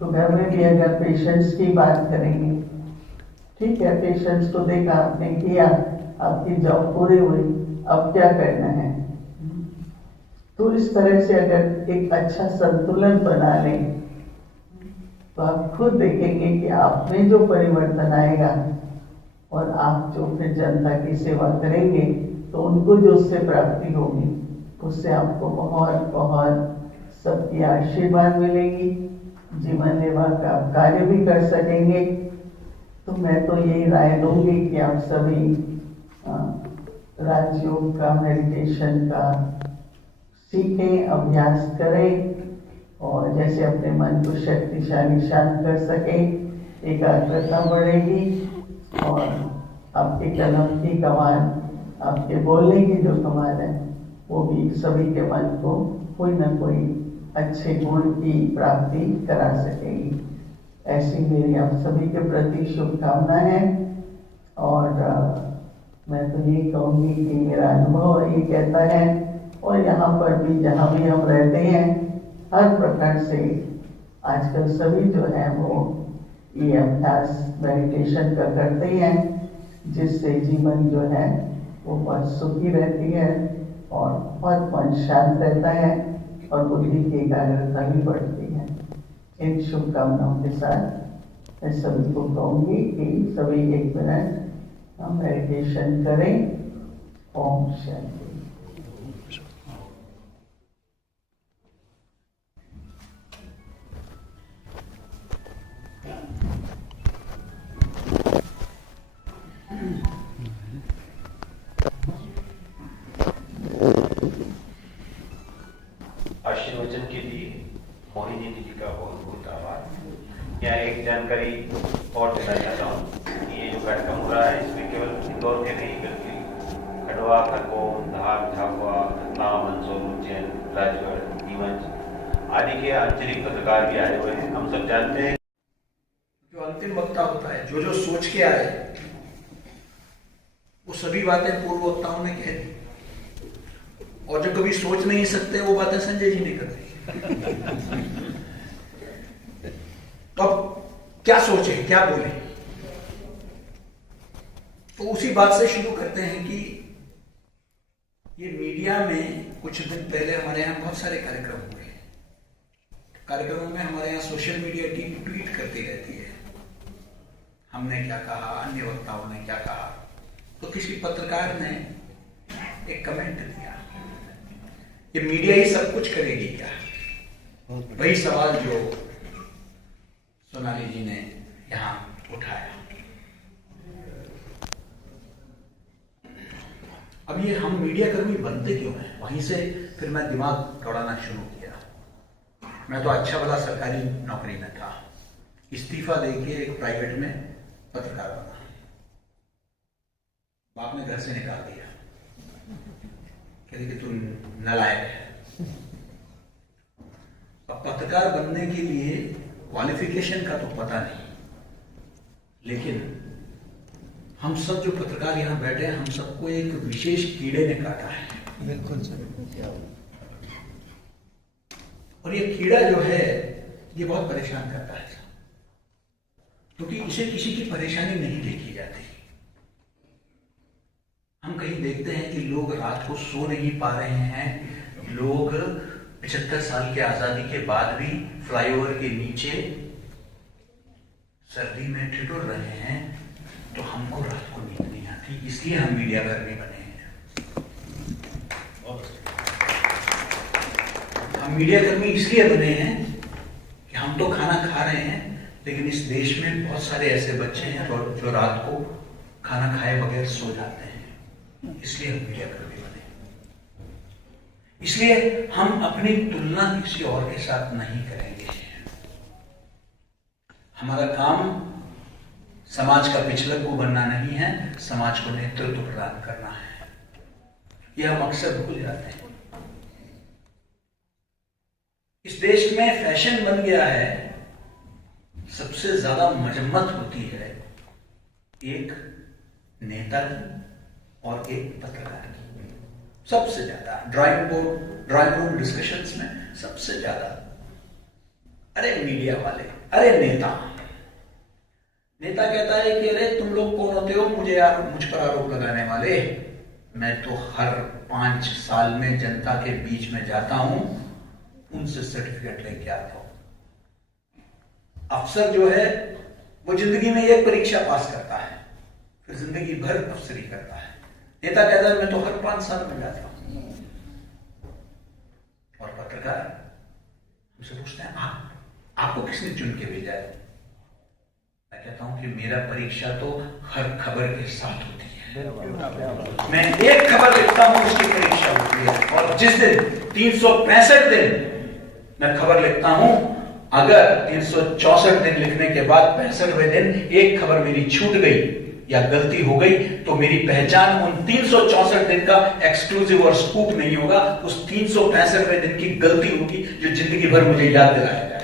तो घर में भी अगर पेशेंट्स की बात करेंगे, ठीक है, पेशेंट्स को देखा आपने, किया, आपकी जॉब पूरी हुई, अब क्या करना है। तो इस तरह से अगर एक अच्छा संतुलन बना लें तो आप खुद देखेंगे कि आप में जो परिवर्तन आएगा और आप जो फिर जनता की सेवा करेंगे तो उनको जो उससे प्राप्ति होगी, उससे आपको बहुत बहुत सबकी आशीर्वाद मिलेगी, जीवन निर्वाह का आप कार्य भी कर सकेंगे। तो मैं तो यही राय दूंगी कि आप सभी राजयोग का, मेडिटेशन का सीखें, अभ्यास करें और जैसे अपने मन को शक्तिशाली शांत कर सकें, एकाग्रता बढ़ेगी और आपके कलम की कमान, आपके बोलने की जो कमान है, वो भी सभी के मन को कोई ना कोई अच्छे गुण की प्राप्ति करा सकेगी। ऐसी मेरी आप सभी के प्रति शुभकामना है। और मैं तो ये कहूँगी कि मेरा अनुभव ये कहता है, और यहाँ पर भी जहाँ भी हम रहते हैं, हर प्रकार से आजकल सभी जो है वो ये अभ्यास मेडिटेशन का करते हैं, जिससे जीवन जो है वो बहुत सुखी रहती है और बहुत मन शांत रहता है और बुद्धि की एकाग्रता भी बढ़ती है। इन शुभकामनाओं के साथ मैं सभी को कहूँगी कि सभी 1 मिनट हम मेडिटेशन करें। ओम शांति। आशीर्वचन के लिए मोहिनी जी का बहुत बहुत आभार। यहाँ एक जानकारी और देना चाहता हूँ कि ये जो कार्यक्रम हो रहा है इसमें केवल इंदौर के नहीं बल्कि खंडवा, खरगोन, धार, झाबुआ, रतलाम, मंदसौर, उज्जैन, राजगढ़, नीमच आदि के आंचलिक पत्रकार भी आए हुए हैं। हम सब जानते हैं जो अंतिम वक्ता होता है, जो सोच के आए वो सभी बातें पूर्व वक्ताओं ने कह दी, और जो कभी सोच नहीं सकते वो बातें संजय जी ने कर दी। तो अब क्या सोचे, क्या बोले, तो उसी बात से शुरू करते हैं कि ये मीडिया में कुछ दिन पहले हमारे यहाँ बहुत सारे कार्यक्रम हुए। कार्यक्रमों में हमारे यहाँ सोशल मीडिया टीम ट्वीट करती रहती है, हमने क्या कहा, अन्य वक्ताओं ने क्या कहा। तो किसी पत्रकार ने एक कमेंट दिया, ये मीडिया ही सब कुछ करेगी क्या? वही सवाल जो सोनाली जी ने यहाँ उठाया। अब ये हम मीडिया कर्मी बनते क्यों हैं? वहीं से फिर मैं दिमाग दौड़ाना शुरू किया। मैं तो अच्छा भला सरकारी नौकरी में था, इस्तीफा देके एक प्राइवेट में पत्रकार बना। बाप ने घर से निकाल दिया, कहते कि तू नालायक है। अब पत्रकार बनने के लिए क्वालिफिकेशन का तो पता नहीं, लेकिन हम सब जो पत्रकार यहाँ बैठे हैं, हम सबको एक विशेष कीड़े ने काटा है। बिल्कुल सर। और ये कीड़ा जो है ये बहुत परेशान करता है, क्योंकि इसे किसी की परेशानी नहीं देखी जाती। हम कहीं देखते हैं कि लोग रात को सो नहीं पा रहे हैं, लोग 75 साल के आजादी के बाद भी फ्लाईओवर के नीचे सर्दी में ठिठुर रहे हैं, तो हमको रात को नींद नहीं आती, इसलिए हम मीडिया कर्मी बने हैं। हम मीडिया कर्मी इसलिए बने हैं कि हम तो खाना खा रहे हैं, लेकिन इस देश में बहुत सारे ऐसे बच्चे हैं जो रात को खाना खाए बगैर सो जाते हैं, इसलिए हम मीडिया कर्मी बने। इसलिए हम अपनी तुलना किसी और के साथ नहीं करेंगे। हमारा काम समाज का पिछलक को बनना नहीं है, समाज को नेतृत्व प्रदान करना है। यह हम अक्सर भूल जाते हैं। इस देश में फैशन बन गया है, सबसे ज्यादा मजम्मत होती है एक नेता की और एक पत्रकार की, सबसे ज्यादा ड्राइंग रूम डिस्कशंस में सबसे ज्यादा। अरे मीडिया वाले, अरे नेता कहता है कि अरे तुम लोग कौन होते हो मुझ पर आरोप लगाने वाले। मैं तो हर 5 साल में जनता के बीच में जाता हूं, उनसे सर्टिफिकेट लेके आता हूं। अफसर जो है वो जिंदगी में एक परीक्षा पास करता है, फिर जिंदगी भर अफसरी करता है। नेता कहता है मैं तो हर 5 साल में जाता हूं। और पत्रकार हमसे पूछते हैं आपको किसने चुन के भेजा है? मैं कहता हूं कि मेरा परीक्षा तो हर खबर के साथ होती है। मैं एक खबर लिखता हूं, उसकी परीक्षा होती है। और जिस दिन 365 दिन मैं खबर लिखता हूं, अगर 364 दिन लिखने के बाद 65वें दिन एक खबर मेरी छूट गई या गलती हो गई, तो मेरी पहचान उन 364 दिन का एक्सक्लूसिव और स्कूप नहीं होगा, उस 365वें दिन की गलती होगी जो जिंदगी भर मुझे याद दिलाया जाएगा।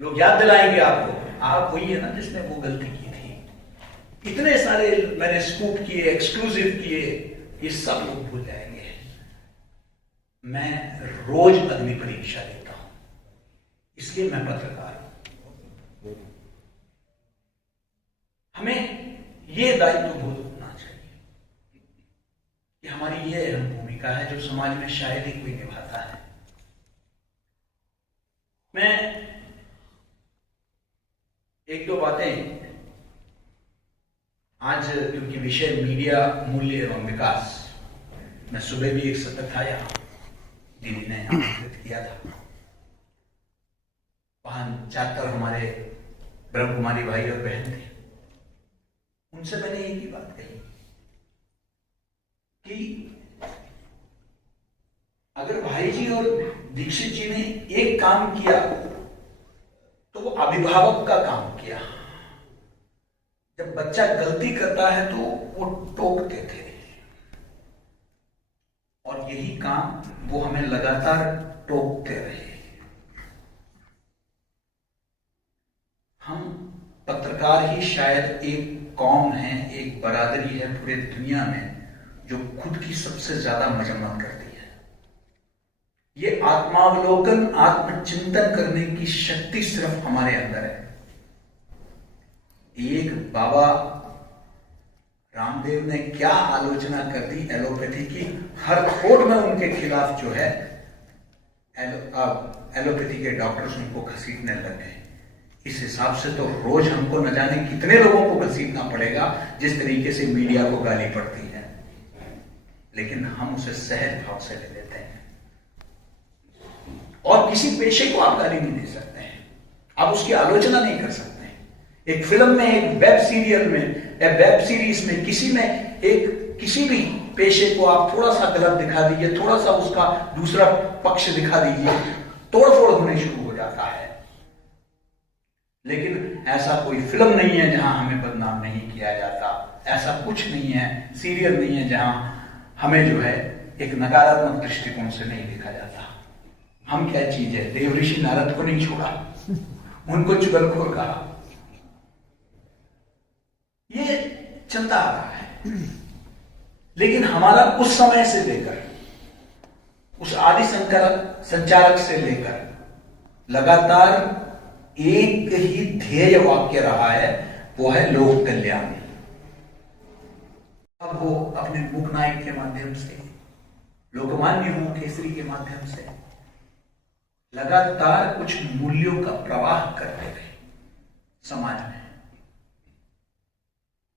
लोग याद दिलाएंगे आपको, आप वही है ना जिसने वो गलती की थी। इतने सारे मैंने स्कूप किए, एक्सक्लूसिव किए, ये सब लोग भूल जाएंगे। मैं रोज अग्नि परीक्षा देता हूं, इसलिए मैं पत्रकार हूं। हमें यह दायित्व बोध होना चाहिए कि हमारी यह अहम भूमिका है जो समाज में शायद ही कोई निभाता है। मैं एक दो बातें आज, क्योंकि विषय मीडिया मूल्य एवं विकास, मैं सुबह भी एक सत्र था यहाँ, दीदी ने आमंत्रित किया था। वहां 4 हमारे ब्रह्म कुमारी भाई और बहन थे। उनसे मैंने एक ही बात कही कि अगर भाई जी और दीक्षित जी ने एक काम किया तो वो अभिभावक का काम किया। जब बच्चा गलती करता है तो वो टोकते थे, और यही काम वो हमें लगातार टोकते रहे। हम पत्रकार ही शायद एक कौम है, एक बरादरी है पूरे दुनिया में जो खुद की सबसे ज्यादा मजम्मत करती है। ये आत्मावलोकन, आत्मचिंतन करने की शक्ति सिर्फ हमारे अंदर है। एक बाबा रामदेव ने क्या आलोचना कर दी एलोपैथी की, हर कोर्ट में उनके खिलाफ जो है एलोपैथी के डॉक्टर्स उनको घसीटने लग गए। इस हिसाब से तो रोज हमको न जाने कितने लोगों को घसीटना पड़ेगा, जिस तरीके से मीडिया को गाली पड़ती है, लेकिन हम उसे सहज भाव से ले लेते हैं। और किसी पेशे को आप गाली नहीं दे सकते हैं, आप उसकी आलोचना नहीं कर सकते हैं। एक फिल्म में, एक वेब सीरियल में, वेब सीरीज में, किसी भी पेशे को आप थोड़ा सा गलत दिखा दीजिए, थोड़ा सा उसका दूसरा पक्ष दिखा दीजिए, तोड़फोड़ होने शुरू हो जाता है। लेकिन ऐसा कोई फिल्म नहीं है जहां हमें बदनाम नहीं किया जाता। ऐसा कुछ नहीं है, सीरियल नहीं है जहां हमें जो है एक नकारात्मक दृष्टिकोण से नहीं देखा जाता। हम क्या चीज है, देवऋषि नारद को नहीं छोड़ा, उनको चुगलखोर कहा। ये चलता आ रहा है, लेकिन हमारा उस समय से लेकर, उस आदि संचारक से लेकर लगातार एक ही ध्येय वाक्य रहा है, वो है लोक कल्याण। अब वो अपने मूकनायक के माध्यम से, लोकमान्य हो केसरी के माध्यम से लगातार कुछ मूल्यों का प्रवाह करते थे समाज में।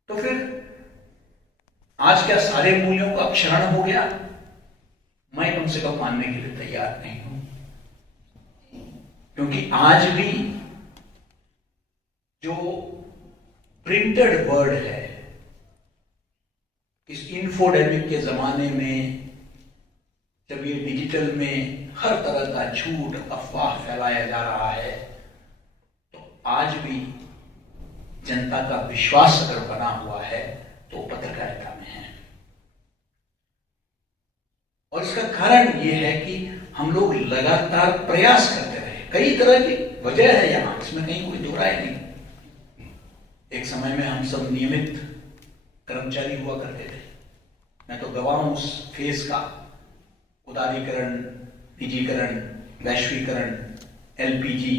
तो फिर आज क्या सारे मूल्यों का क्षरण हो गया? मैं कम से कम मानने के लिए तैयार नहीं हूं, क्योंकि आज भी जो प्रिंटेड वर्ड है, इस इंफोडेमिक के जमाने में जब ये डिजिटल में हर तरह का झूठ अफवाह फैलाया जा रहा है, तो आज भी जनता का विश्वास अगर बना हुआ है तो पत्रकारिता में है। और इसका कारण यह है कि हम लोग लगातार प्रयास करते रहे। कई तरह की वजह है यहां, इसमें कहीं कोई दो राय नहीं। एक समय में हम सब नियमित कर्मचारी हुआ करते थे। मैं तो गवाह हूं उस फेज का, उदारीकरण, निजीकरण, वैश्वीकरण, एलपीजी,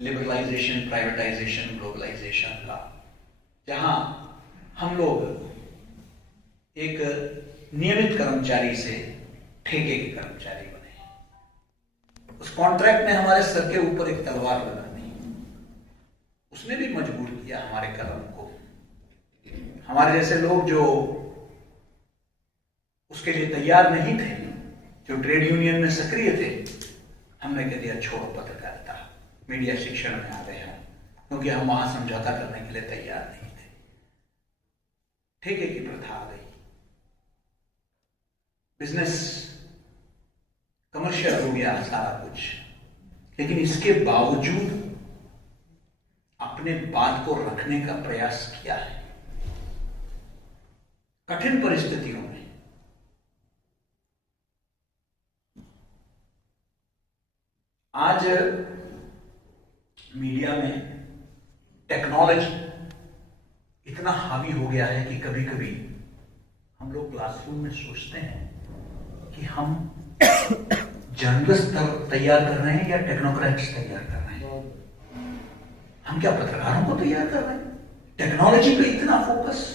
लिबरलाइजेशन, प्राइवेटाइजेशन, ग्लोबलाइजेशन का, जहां हम लोग एक नियमित कर्मचारी से ठेके के कर्मचारी बने। उस कॉन्ट्रैक्ट ने हमारे सर के ऊपर एक तलवार लगा दी, उसने भी मजबूर किया हमारे कदम को। हमारे जैसे लोग जो उसके लिए तैयार नहीं थे, जो ट्रेड यूनियन में सक्रिय थे, हमने कह दिया छोड़ो पत्रकारिता, मीडिया शिक्षण में आ गए हैं, क्योंकि हम वहां समझौता करने के लिए तैयार नहीं थे। ठेके की प्रथा आ गई, बिजनेस कमर्शियल हो गया सारा कुछ। लेकिन इसके बावजूद अपने बात को रखने का प्रयास किया है कठिन परिस्थितियों में। आज मीडिया में टेक्नोलॉजी इतना हावी हो गया है कि कभी कभी हम लोग क्लासरूम में सोचते हैं कि हम जर्नलिस्ट तैयार कर रहे हैं या टेक्नोक्रेट्स तैयार कर रहे हैं। हम क्या पत्रकारों को तैयार कर रहे हैं? टेक्नोलॉजी पे इतना फोकस।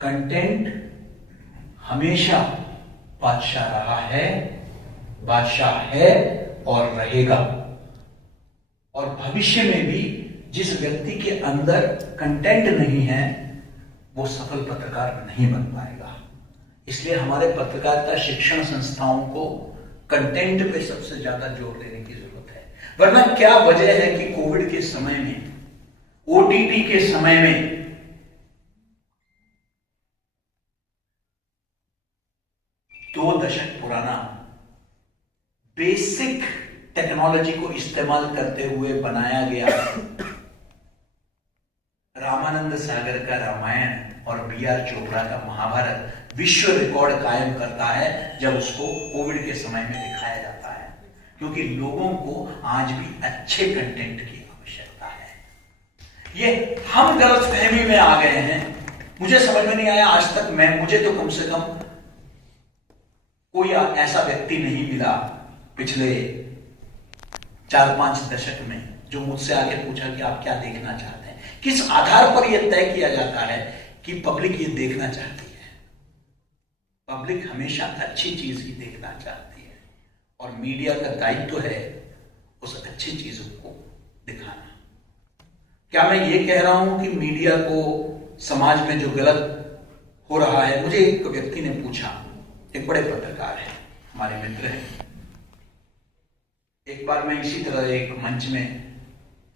कंटेंट हमेशा बादशाह रहा है, बादशाह है और रहेगा। और भविष्य में भी जिस व्यक्ति के अंदर कंटेंट नहीं है, वो सफल पत्रकार नहीं बन पाएगा। इसलिए हमारे पत्रकारिता शिक्षण संस्थाओं को कंटेंट पे सबसे ज्यादा जोर देने की जरूरत है। वरना क्या वजह है कि कोविड के समय में, ओटीटी के समय में दो दशक पुराना बेसिक टेक्नोलॉजी को इस्तेमाल करते हुए बनाया गया रामानंद सागर का रामायण और बी.आर. चोपड़ा का महाभारत विश्व रिकॉर्ड कायम करता है जब उसको कोविड के समय में दिखाया जाता है, क्योंकि लोगों को आज भी अच्छे कंटेंट की आवश्यकता है। ये हम गलतफहमी में आ गए हैं। मुझे समझ में नहीं आया आज तक, मुझे तो कम से कम कोई ऐसा व्यक्ति नहीं मिला पिछले 4-5 दशक में जो मुझसे आगे पूछा कि आप क्या देखना चाहते हैं। किस आधार पर यह तय किया जाता है कि पब्लिक ये देखना चाहती है? पब्लिक हमेशा अच्छी चीज ही देखना चाहती है, और मीडिया का दायित्व है उस अच्छी चीजों को दिखाना। क्या मैं ये कह रहा हूं कि मीडिया को समाज में जो गलत हो रहा है? मुझे एक व्यक्ति ने पूछा, एक बड़े पत्रकार है, हमारे मित्र हैं। एक बार मैं इसी तरह एक मंच में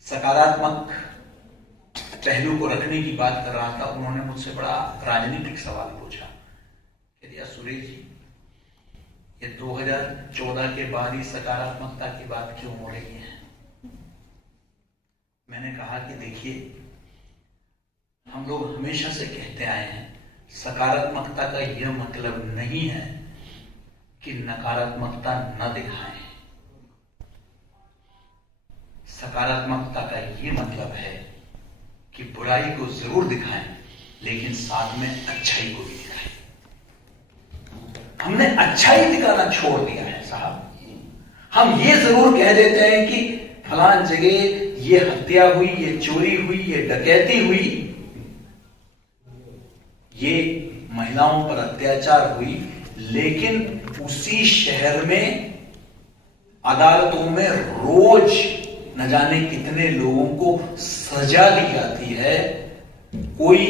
सकारात्मक पहलू को रखने की बात कर रहा था। उन्होंने मुझसे बड़ा राजनीतिक सवाल पूछा। कह दिया, सुरेश जी, ये 2014 के बाद ही सकारात्मकता की बात क्यों हो रही है? मैंने कहा कि देखिए, हम लोग हमेशा से कहते आए हैं सकारात्मकता का यह मतलब नहीं है कि नकारात्मकता न दिखाएं। सकारात्मकता का यह मतलब है कि बुराई को जरूर दिखाएं, लेकिन साथ में अच्छाई को भी दिखाएं। हमने अच्छाई दिखाना छोड़ दिया है साहब। हम ये जरूर कह देते हैं कि फलान जगह ये हत्या हुई, ये चोरी हुई, ये डकैती हुई, ये महिलाओं पर अत्याचार हुई, लेकिन उसी शहर में अदालतों में रोज न जाने कितने लोगों को सजा दी जाती है। कोई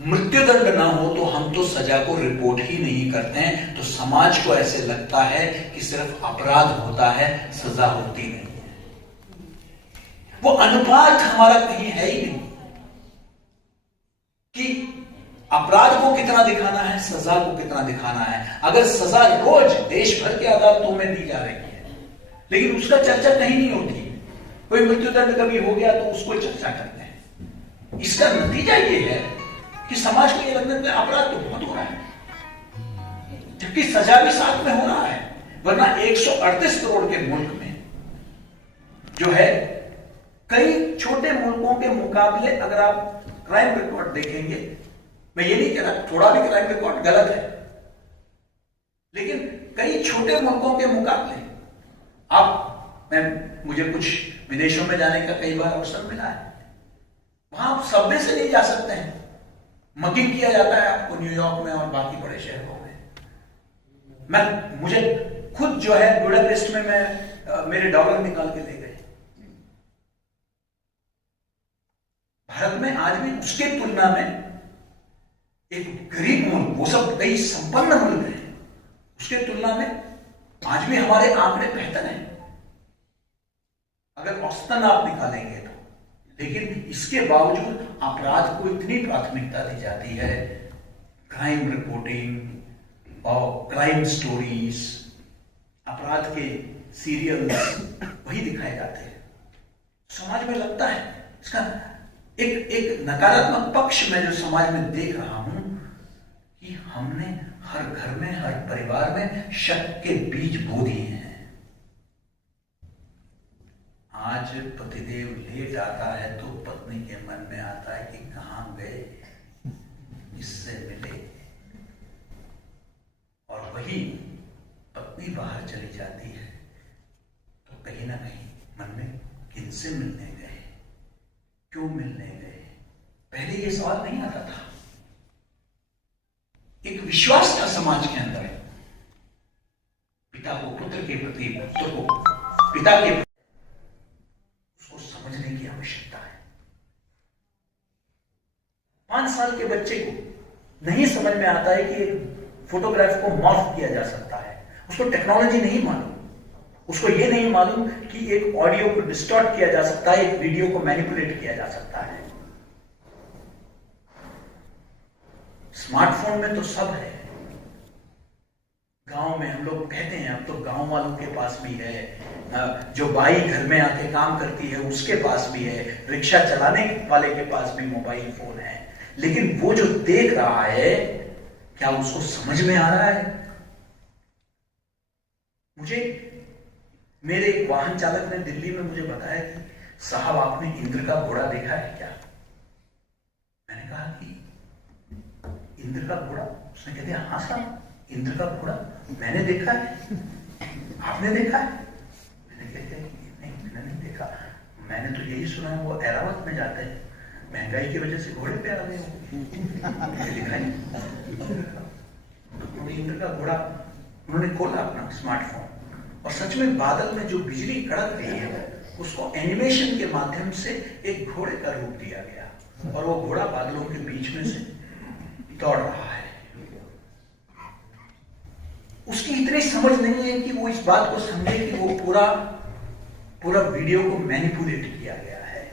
मृत्युदंड ना हो तो हम तो सजा को रिपोर्ट ही नहीं करते हैं। तो समाज को ऐसे लगता है कि सिर्फ अपराध होता है, सजा होती नहीं है। वो अनुपात हमारा कहीं है ही नहीं कि अपराध को कितना दिखाना है, सजा को कितना दिखाना है। अगर सजा रोज देश भर के अदालतों में दी जा रही है, लेकिन उसका चर्चा कहीं नहीं होती। कोई मृत्युदंड कभी हो गया तो उसको चर्चा करते हैं। इसका नतीजा यह है कि समाज को यह लगता है अपराध तो बहुत हो रहा है, जबकि सजा भी साथ में हो रहा है। वरना 138 करोड़ के मुल्क में जो है, कई छोटे मुल्कों के मुकाबले अगर आप क्राइम रिकॉर्ड देखेंगे, मैं ये नहीं कह रहा थोड़ा भी क्राइम रिकॉर्ड गलत है, लेकिन कई छोटे मुल्कों के मुकाबले मुझे कुछ विदेशों में जाने का कई बार अवसर मिला है। वहां आप सबवे से नहीं जा सकते हैं, मगिंग किया जाता है आपको न्यूयॉर्क में और बाकी बड़े शहरों में। मुझे खुद जो है बुडापेस्ट में मेरे डॉलर निकाल के ले गए। भारत में आज भी उसके तुलना में एक गरीब मुल्क, वो सब कई संपन्न मुल्क हैं, उसके तुलना में आज भी हमारे आंकड़े बेहतर हैं अगर औसतन आप निकालेंगे तो। लेकिन इसके बावजूद अपराध को इतनी प्राथमिकता दी जाती है, क्राइम रिपोर्टिंग और क्राइम स्टोरीज, अपराध के सीरियल्स वही दिखाए जाते हैं। समाज में लगता है इसका एक नकारात्मक पक्ष में जो समाज में देख रहा हूं कि हमने हर घर में, हर परिवार में शक के बीज बो दिए हैं। आज पतिदेव लेट आता है तो पत्नी के मन में आता है कि कहां गए, इससे मिले, और वही पत्नी बाहर चली जाती है तो कहीं ना कहीं मन में किनसे मिलने गए, क्यों मिलने गए, पहले ये सवाल नहीं आता था। एक विश्वास था समाज के अंदर, पिता को पुत्र के प्रति, पुत्र को पिता के, उसको समझने की आवश्यकता है। 5 साल के बच्चे को नहीं समझ में आता है कि एक फोटोग्राफ को मॉर्फ किया जा सकता है। उसको टेक्नोलॉजी नहीं मालूम, उसको यह नहीं मालूम कि एक ऑडियो को डिस्टॉर्ट किया जा सकता है, एक वीडियो को मैनिपुलेट किया जा सकता है। स्मार्टफोन में तो सब है। गांव में हम लोग कहते हैं, अब तो गांव वालों के पास भी है, जो बाई घर में आके काम करती है उसके पास भी है, रिक्शा चलाने वाले के पास भी मोबाइल फोन है। लेकिन वो जो देख रहा है, क्या उसको समझ में आ रहा है? मुझे मेरे एक वाहन चालक ने दिल्ली में मुझे बताया कि साहब आपने इंद्र का घोड़ा देखा है क्या? मैंने कहा कि इंद्र का घोड़ा? उसने कह दिया हाँ साहब, इंद्र का घोड़ा मैंने देखा है, आपने देखा है? मैंने कह दिया नहीं, मैंने नहीं देखा, मैंने तो यही सुना है वो ऐरावत में जाते हैं, महंगाई की वजह से घोड़े पे आ गए हो। लिखा है इंद्र का घोड़ा। उन्होंने खोला अपना स्मार्टफोन और सच में बादल में जो बिजली कड़क रही है उसको एनिमेशन के माध्यम से एक घोड़े का रूप दिया गया और वो घोड़ा बादलों के बीच में से दौड़ रहा है। उसकी इतनी समझ नहीं है कि वो इस बात को समझे कि वो पूरा वीडियो को मैनिपुलेट किया गया है।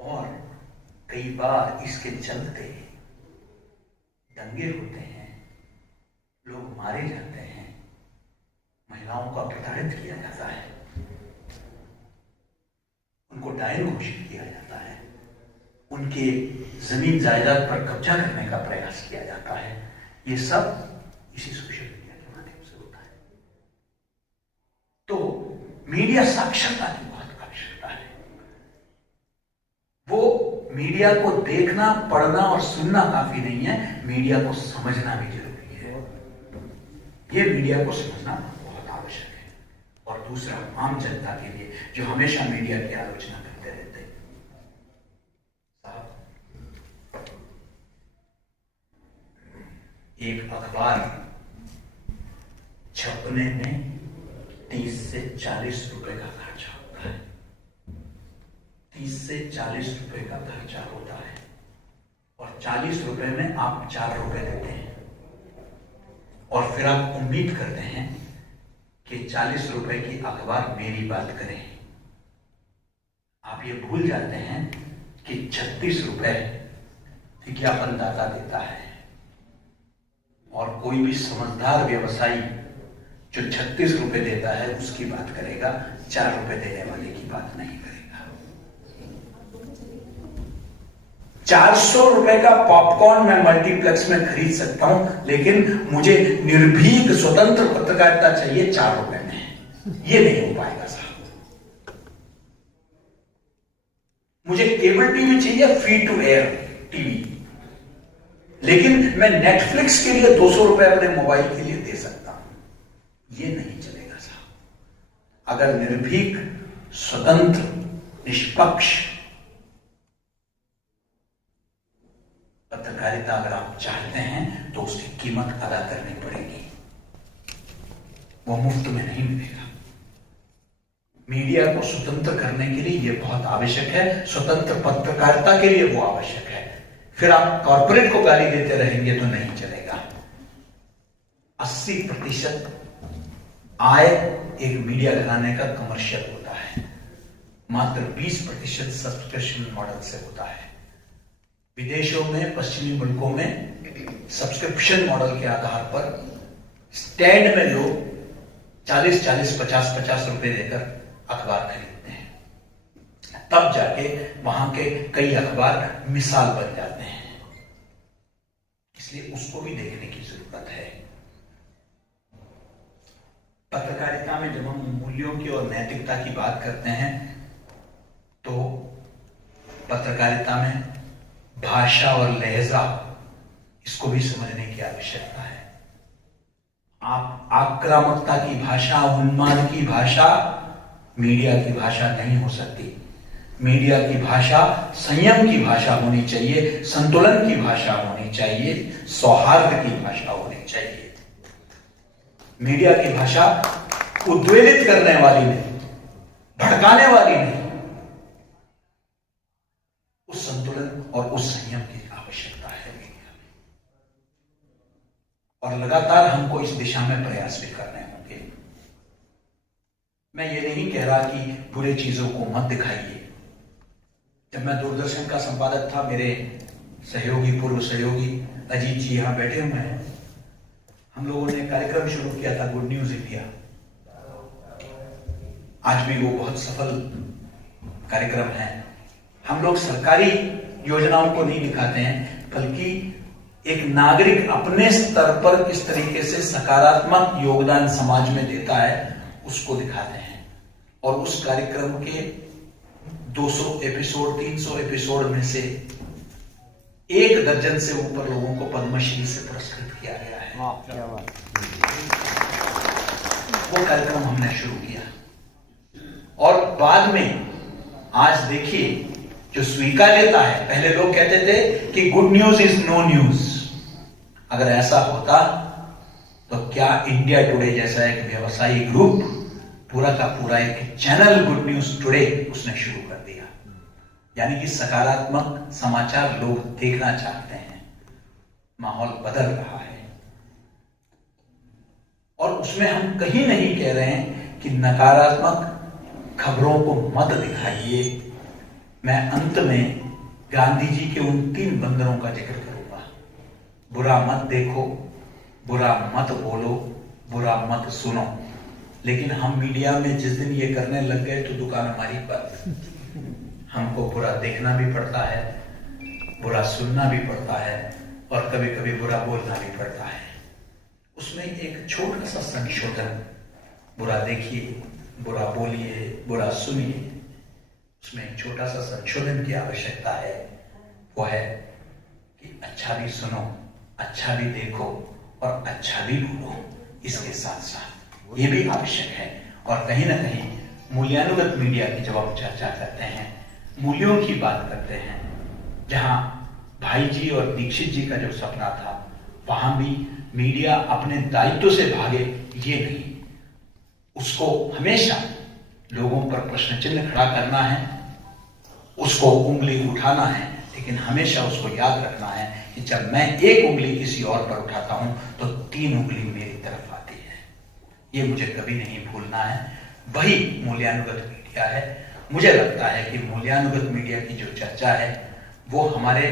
और कई बार इसके चलते दंगे होते हैं, लोग मारे जाते हैं, महिलाओं का प्रताड़ित किया जाता है। डायन घोषित किया जाता है, उनके जमीन जायदाद पर कब्जा करने का प्रयास किया जाता है। ये सब इसी सोशल मीडिया के माध्यम से होता है। तो मीडिया साक्षरता की बहुत आवश्यकता है। वो मीडिया को देखना, पढ़ना और सुनना काफी नहीं है, मीडिया को समझना भी जरूरी है। ये मीडिया को समझना बहुत आवश्यक है। और दूसरा, आम जनता के लिए जो हमेशा मीडिया की आलोचना करते रहते हैं, एक अखबार छपने में 30 से 40 रुपए का खर्चा होता है। 30 से 40 रुपए का खर्चा होता है और 40 रुपए में आप 4 रुपए देते हैं और फिर आप उम्मीद करते हैं कि 40 रुपए की अखबार मेरी बात करे। आप ये भूल जाते हैं कि 36 रुपए विज्ञापनदाता देता है और कोई भी समझदार व्यवसायी जो 36 रुपए देता है उसकी बात करेगा, 4 रुपए देने वाले की बात नहीं करेगा। 400 रुपए का पॉपकॉर्न मैं मल्टीप्लेक्स में खरीद सकता हूं, लेकिन मुझे निर्भीक स्वतंत्र पत्रकारिता चाहिए 4 रुपए में। ये नहीं हो पाएगा साहब। मुझे केबल टीवी चाहिए, फ्री टू एयर टीवी, लेकिन मैं नेटफ्लिक्स के लिए 200 रुपए अपने मोबाइल के लिए दे सकता हूं। ये नहीं चलेगा साहब। अगर निर्भीक, स्वतंत्र, निष्पक्ष पत्रकारिता अगर आप चाहते हैं तो उसकी कीमत अदा करनी पड़ेगी। वो मुफ्त में नहीं मिलेगा। मीडिया को स्वतंत्र करने के लिए यह बहुत आवश्यक है, स्वतंत्र पत्रकारिता के लिए वो आवश्यक है। फिर आप कॉर्पोरेट को गाली देते रहेंगे तो नहीं चलेगा। 80% आय एक मीडिया घराने का कमर्शियल होता है, मात्र 20% सब्सक्रिप्शन मॉडल से होता है। विदेशों में, पश्चिमी मुल्कों में सब्सक्रिप्शन मॉडल के आधार पर स्टैंड में लोग 40-40, 50-50 रुपए देकर अखबार खरीदते हैं। तब जाके वहां के कई अखबार मिसाल बन जाते हैं। इसलिए उसको भी देखने की जरूरत है। पत्रकारिता में जब हम मूल्यों की और नैतिकता की बात करते हैं तो पत्रकारिता में भाषा और लहजा, इसको भी समझने की आवश्यकता है। आप आक्रामकता की भाषा, उन्माद की भाषा मीडिया की भाषा नहीं हो सकती। मीडिया की भाषा संयम की भाषा होनी चाहिए, संतुलन की भाषा होनी चाहिए, सौहार्द की भाषा होनी चाहिए। मीडिया की भाषा उद्वेलित करने वाली नहीं, भड़काने वाली नहीं। उस संतुलन और उस संयम की आवश्यकता है मीडिया में, और लगातार हमको इस दिशा में प्रयास भी करने होंगे। मैं ये नहीं कह रहा कि बुरी चीजों को मत दिखाइए। जब मैं दूरदर्शन का संपादक था, मेरे सहयोगी, पूर्व सहयोगी अजीत जी यहां बैठे हुए हैं, हम लोगों ने कार्यक्रम शुरू किया था गुड न्यूज इंडिया। आज भी वो बहुत सफल कार्यक्रम है। हम लोग सरकारी योजनाओं को नहीं दिखाते हैं, बल्कि एक नागरिक अपने स्तर पर किस तरीके से सकारात्मक योगदान समाज में देता है उसको दिखाते हैं। और उस कार्यक्रम के 200 एपिसोड, 300 एपिसोड में से 1 दर्जन से ऊपर लोगों को पद्मश्री से पुरस्कृत किया गया है। क्या बात। वो कार्यक्रम हमने शुरू किया और बाद में आज देखिए जो स्वीकार लेता है। पहले लोग कहते थे कि good news is no news. अगर ऐसा होता तो क्या इंडिया टुडे जैसा एक व्यवसायी ग्रुप पूरा का पूरा एक चैनल गुड न्यूज टुडे उसने शुरू कर दिया। यानी कि सकारात्मक समाचार लोग देखना चाहते हैं, माहौल बदल रहा है। और उसमें हम कहीं नहीं कह रहे हैं कि नकारात्मक खबरों को मत दिखाइए। मैं अंत में गांधी जी के उन 3 बंदरों का जिक्र करूंगा। बुरा मत देखो, बुरा मत बोलो, बुरा मत सुनो। लेकिन हम मीडिया में जिस दिन ये करने लग गए तो दुकान हमारी बंद। हमको बुरा देखना भी पड़ता है, बुरा सुनना भी पड़ता है और कभी कभी बुरा बोलना भी पड़ता है। उसमें एक छोटा सा संशोधन, बुरा देखिए, बुरा बोलिए, बुरा सुनिए, उसमें एक छोटा सा संशोधन की आवश्यकता है। वो है कि अच्छा भी सुनो, अच्छा भी देखो और अच्छा भी बोलो। इसके साथ साथ ये भी आवश्यक है। और कहीं ना कहीं मूल्यानुगत मीडिया की जब हम चर्चा करते हैं, मूल्यों की बात करते हैं, जहां भाई जी और दीक्षित जी का जो सपना था, वहां भी मीडिया अपने दायित्व से भागे ये नहीं, उसको हमेशा लोगों पर प्रश्न चिन्ह खड़ा करना है, उसको उंगली उठाना है, लेकिन हमेशा उसको याद रखना है कि जब मैं एक उंगली किसी और पर उठाता हूं तो 3 उंगली मेरी तरफ आती है। ये मुझे कभी नहीं भूलना है। वही मूल्यानुगत मीडिया है। मुझे लगता है कि मूल्यानुगत मीडिया की जो चर्चा है वो हमारे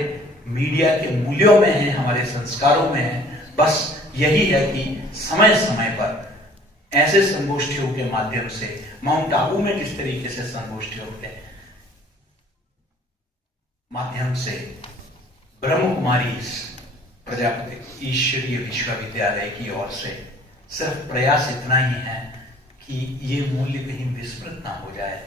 मीडिया के मूल्यों में है, हमारे संस्कारों में है। बस यही है कि समय समय पर ऐसे संगोष्ठियों के माध्यम से, माउंट आबू में जिस तरीके से संगोष्ठियों के माध्यम से ब्रह्म कुमारी प्रजापति ईश्वरीय विश्वविद्यालय की ओर से सिर्फ प्रयास इतना ही है कि ये मूल्य कहीं विस्मृत ना हो जाए,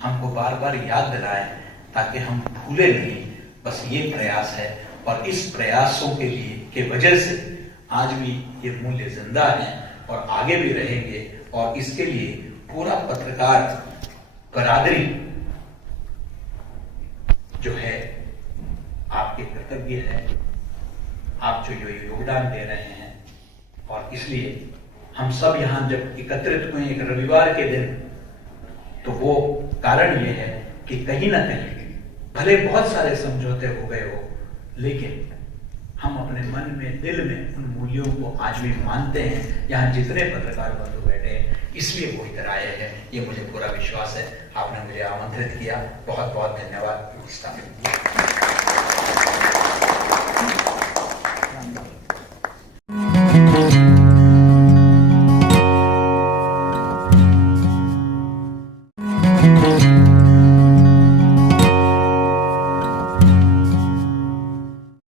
हमको बार बार याद दिलाएं ताकि हम भूले नहीं। बस ये प्रयास है और इस प्रयासों के लिए के वजह से आज भी ये मूल्य जिंदा है और आगे भी रहेंगे। और इसके लिए पूरा पत्रकार बरादरी जो है आपके कृतज्ञ है, आप जो योगदान दे रहे हैं। और इसलिए हम सब यहां जब एकत्रित हुए एक रविवार के दिन, तो वो कारण ये है कि कहीं ना कहीं भले बहुत सारे समझौते हो गए हो, लेकिन हम अपने मन में, दिल में उन मूल्यों को आज भी मानते हैं। यहाँ जितने पत्रकार बंधु बैठे हैं इसलिए वो इधर आए हैं, ये मुझे पूरा विश्वास है। आपने मुझे आमंत्रित किया, बहुत बहुत धन्यवाद।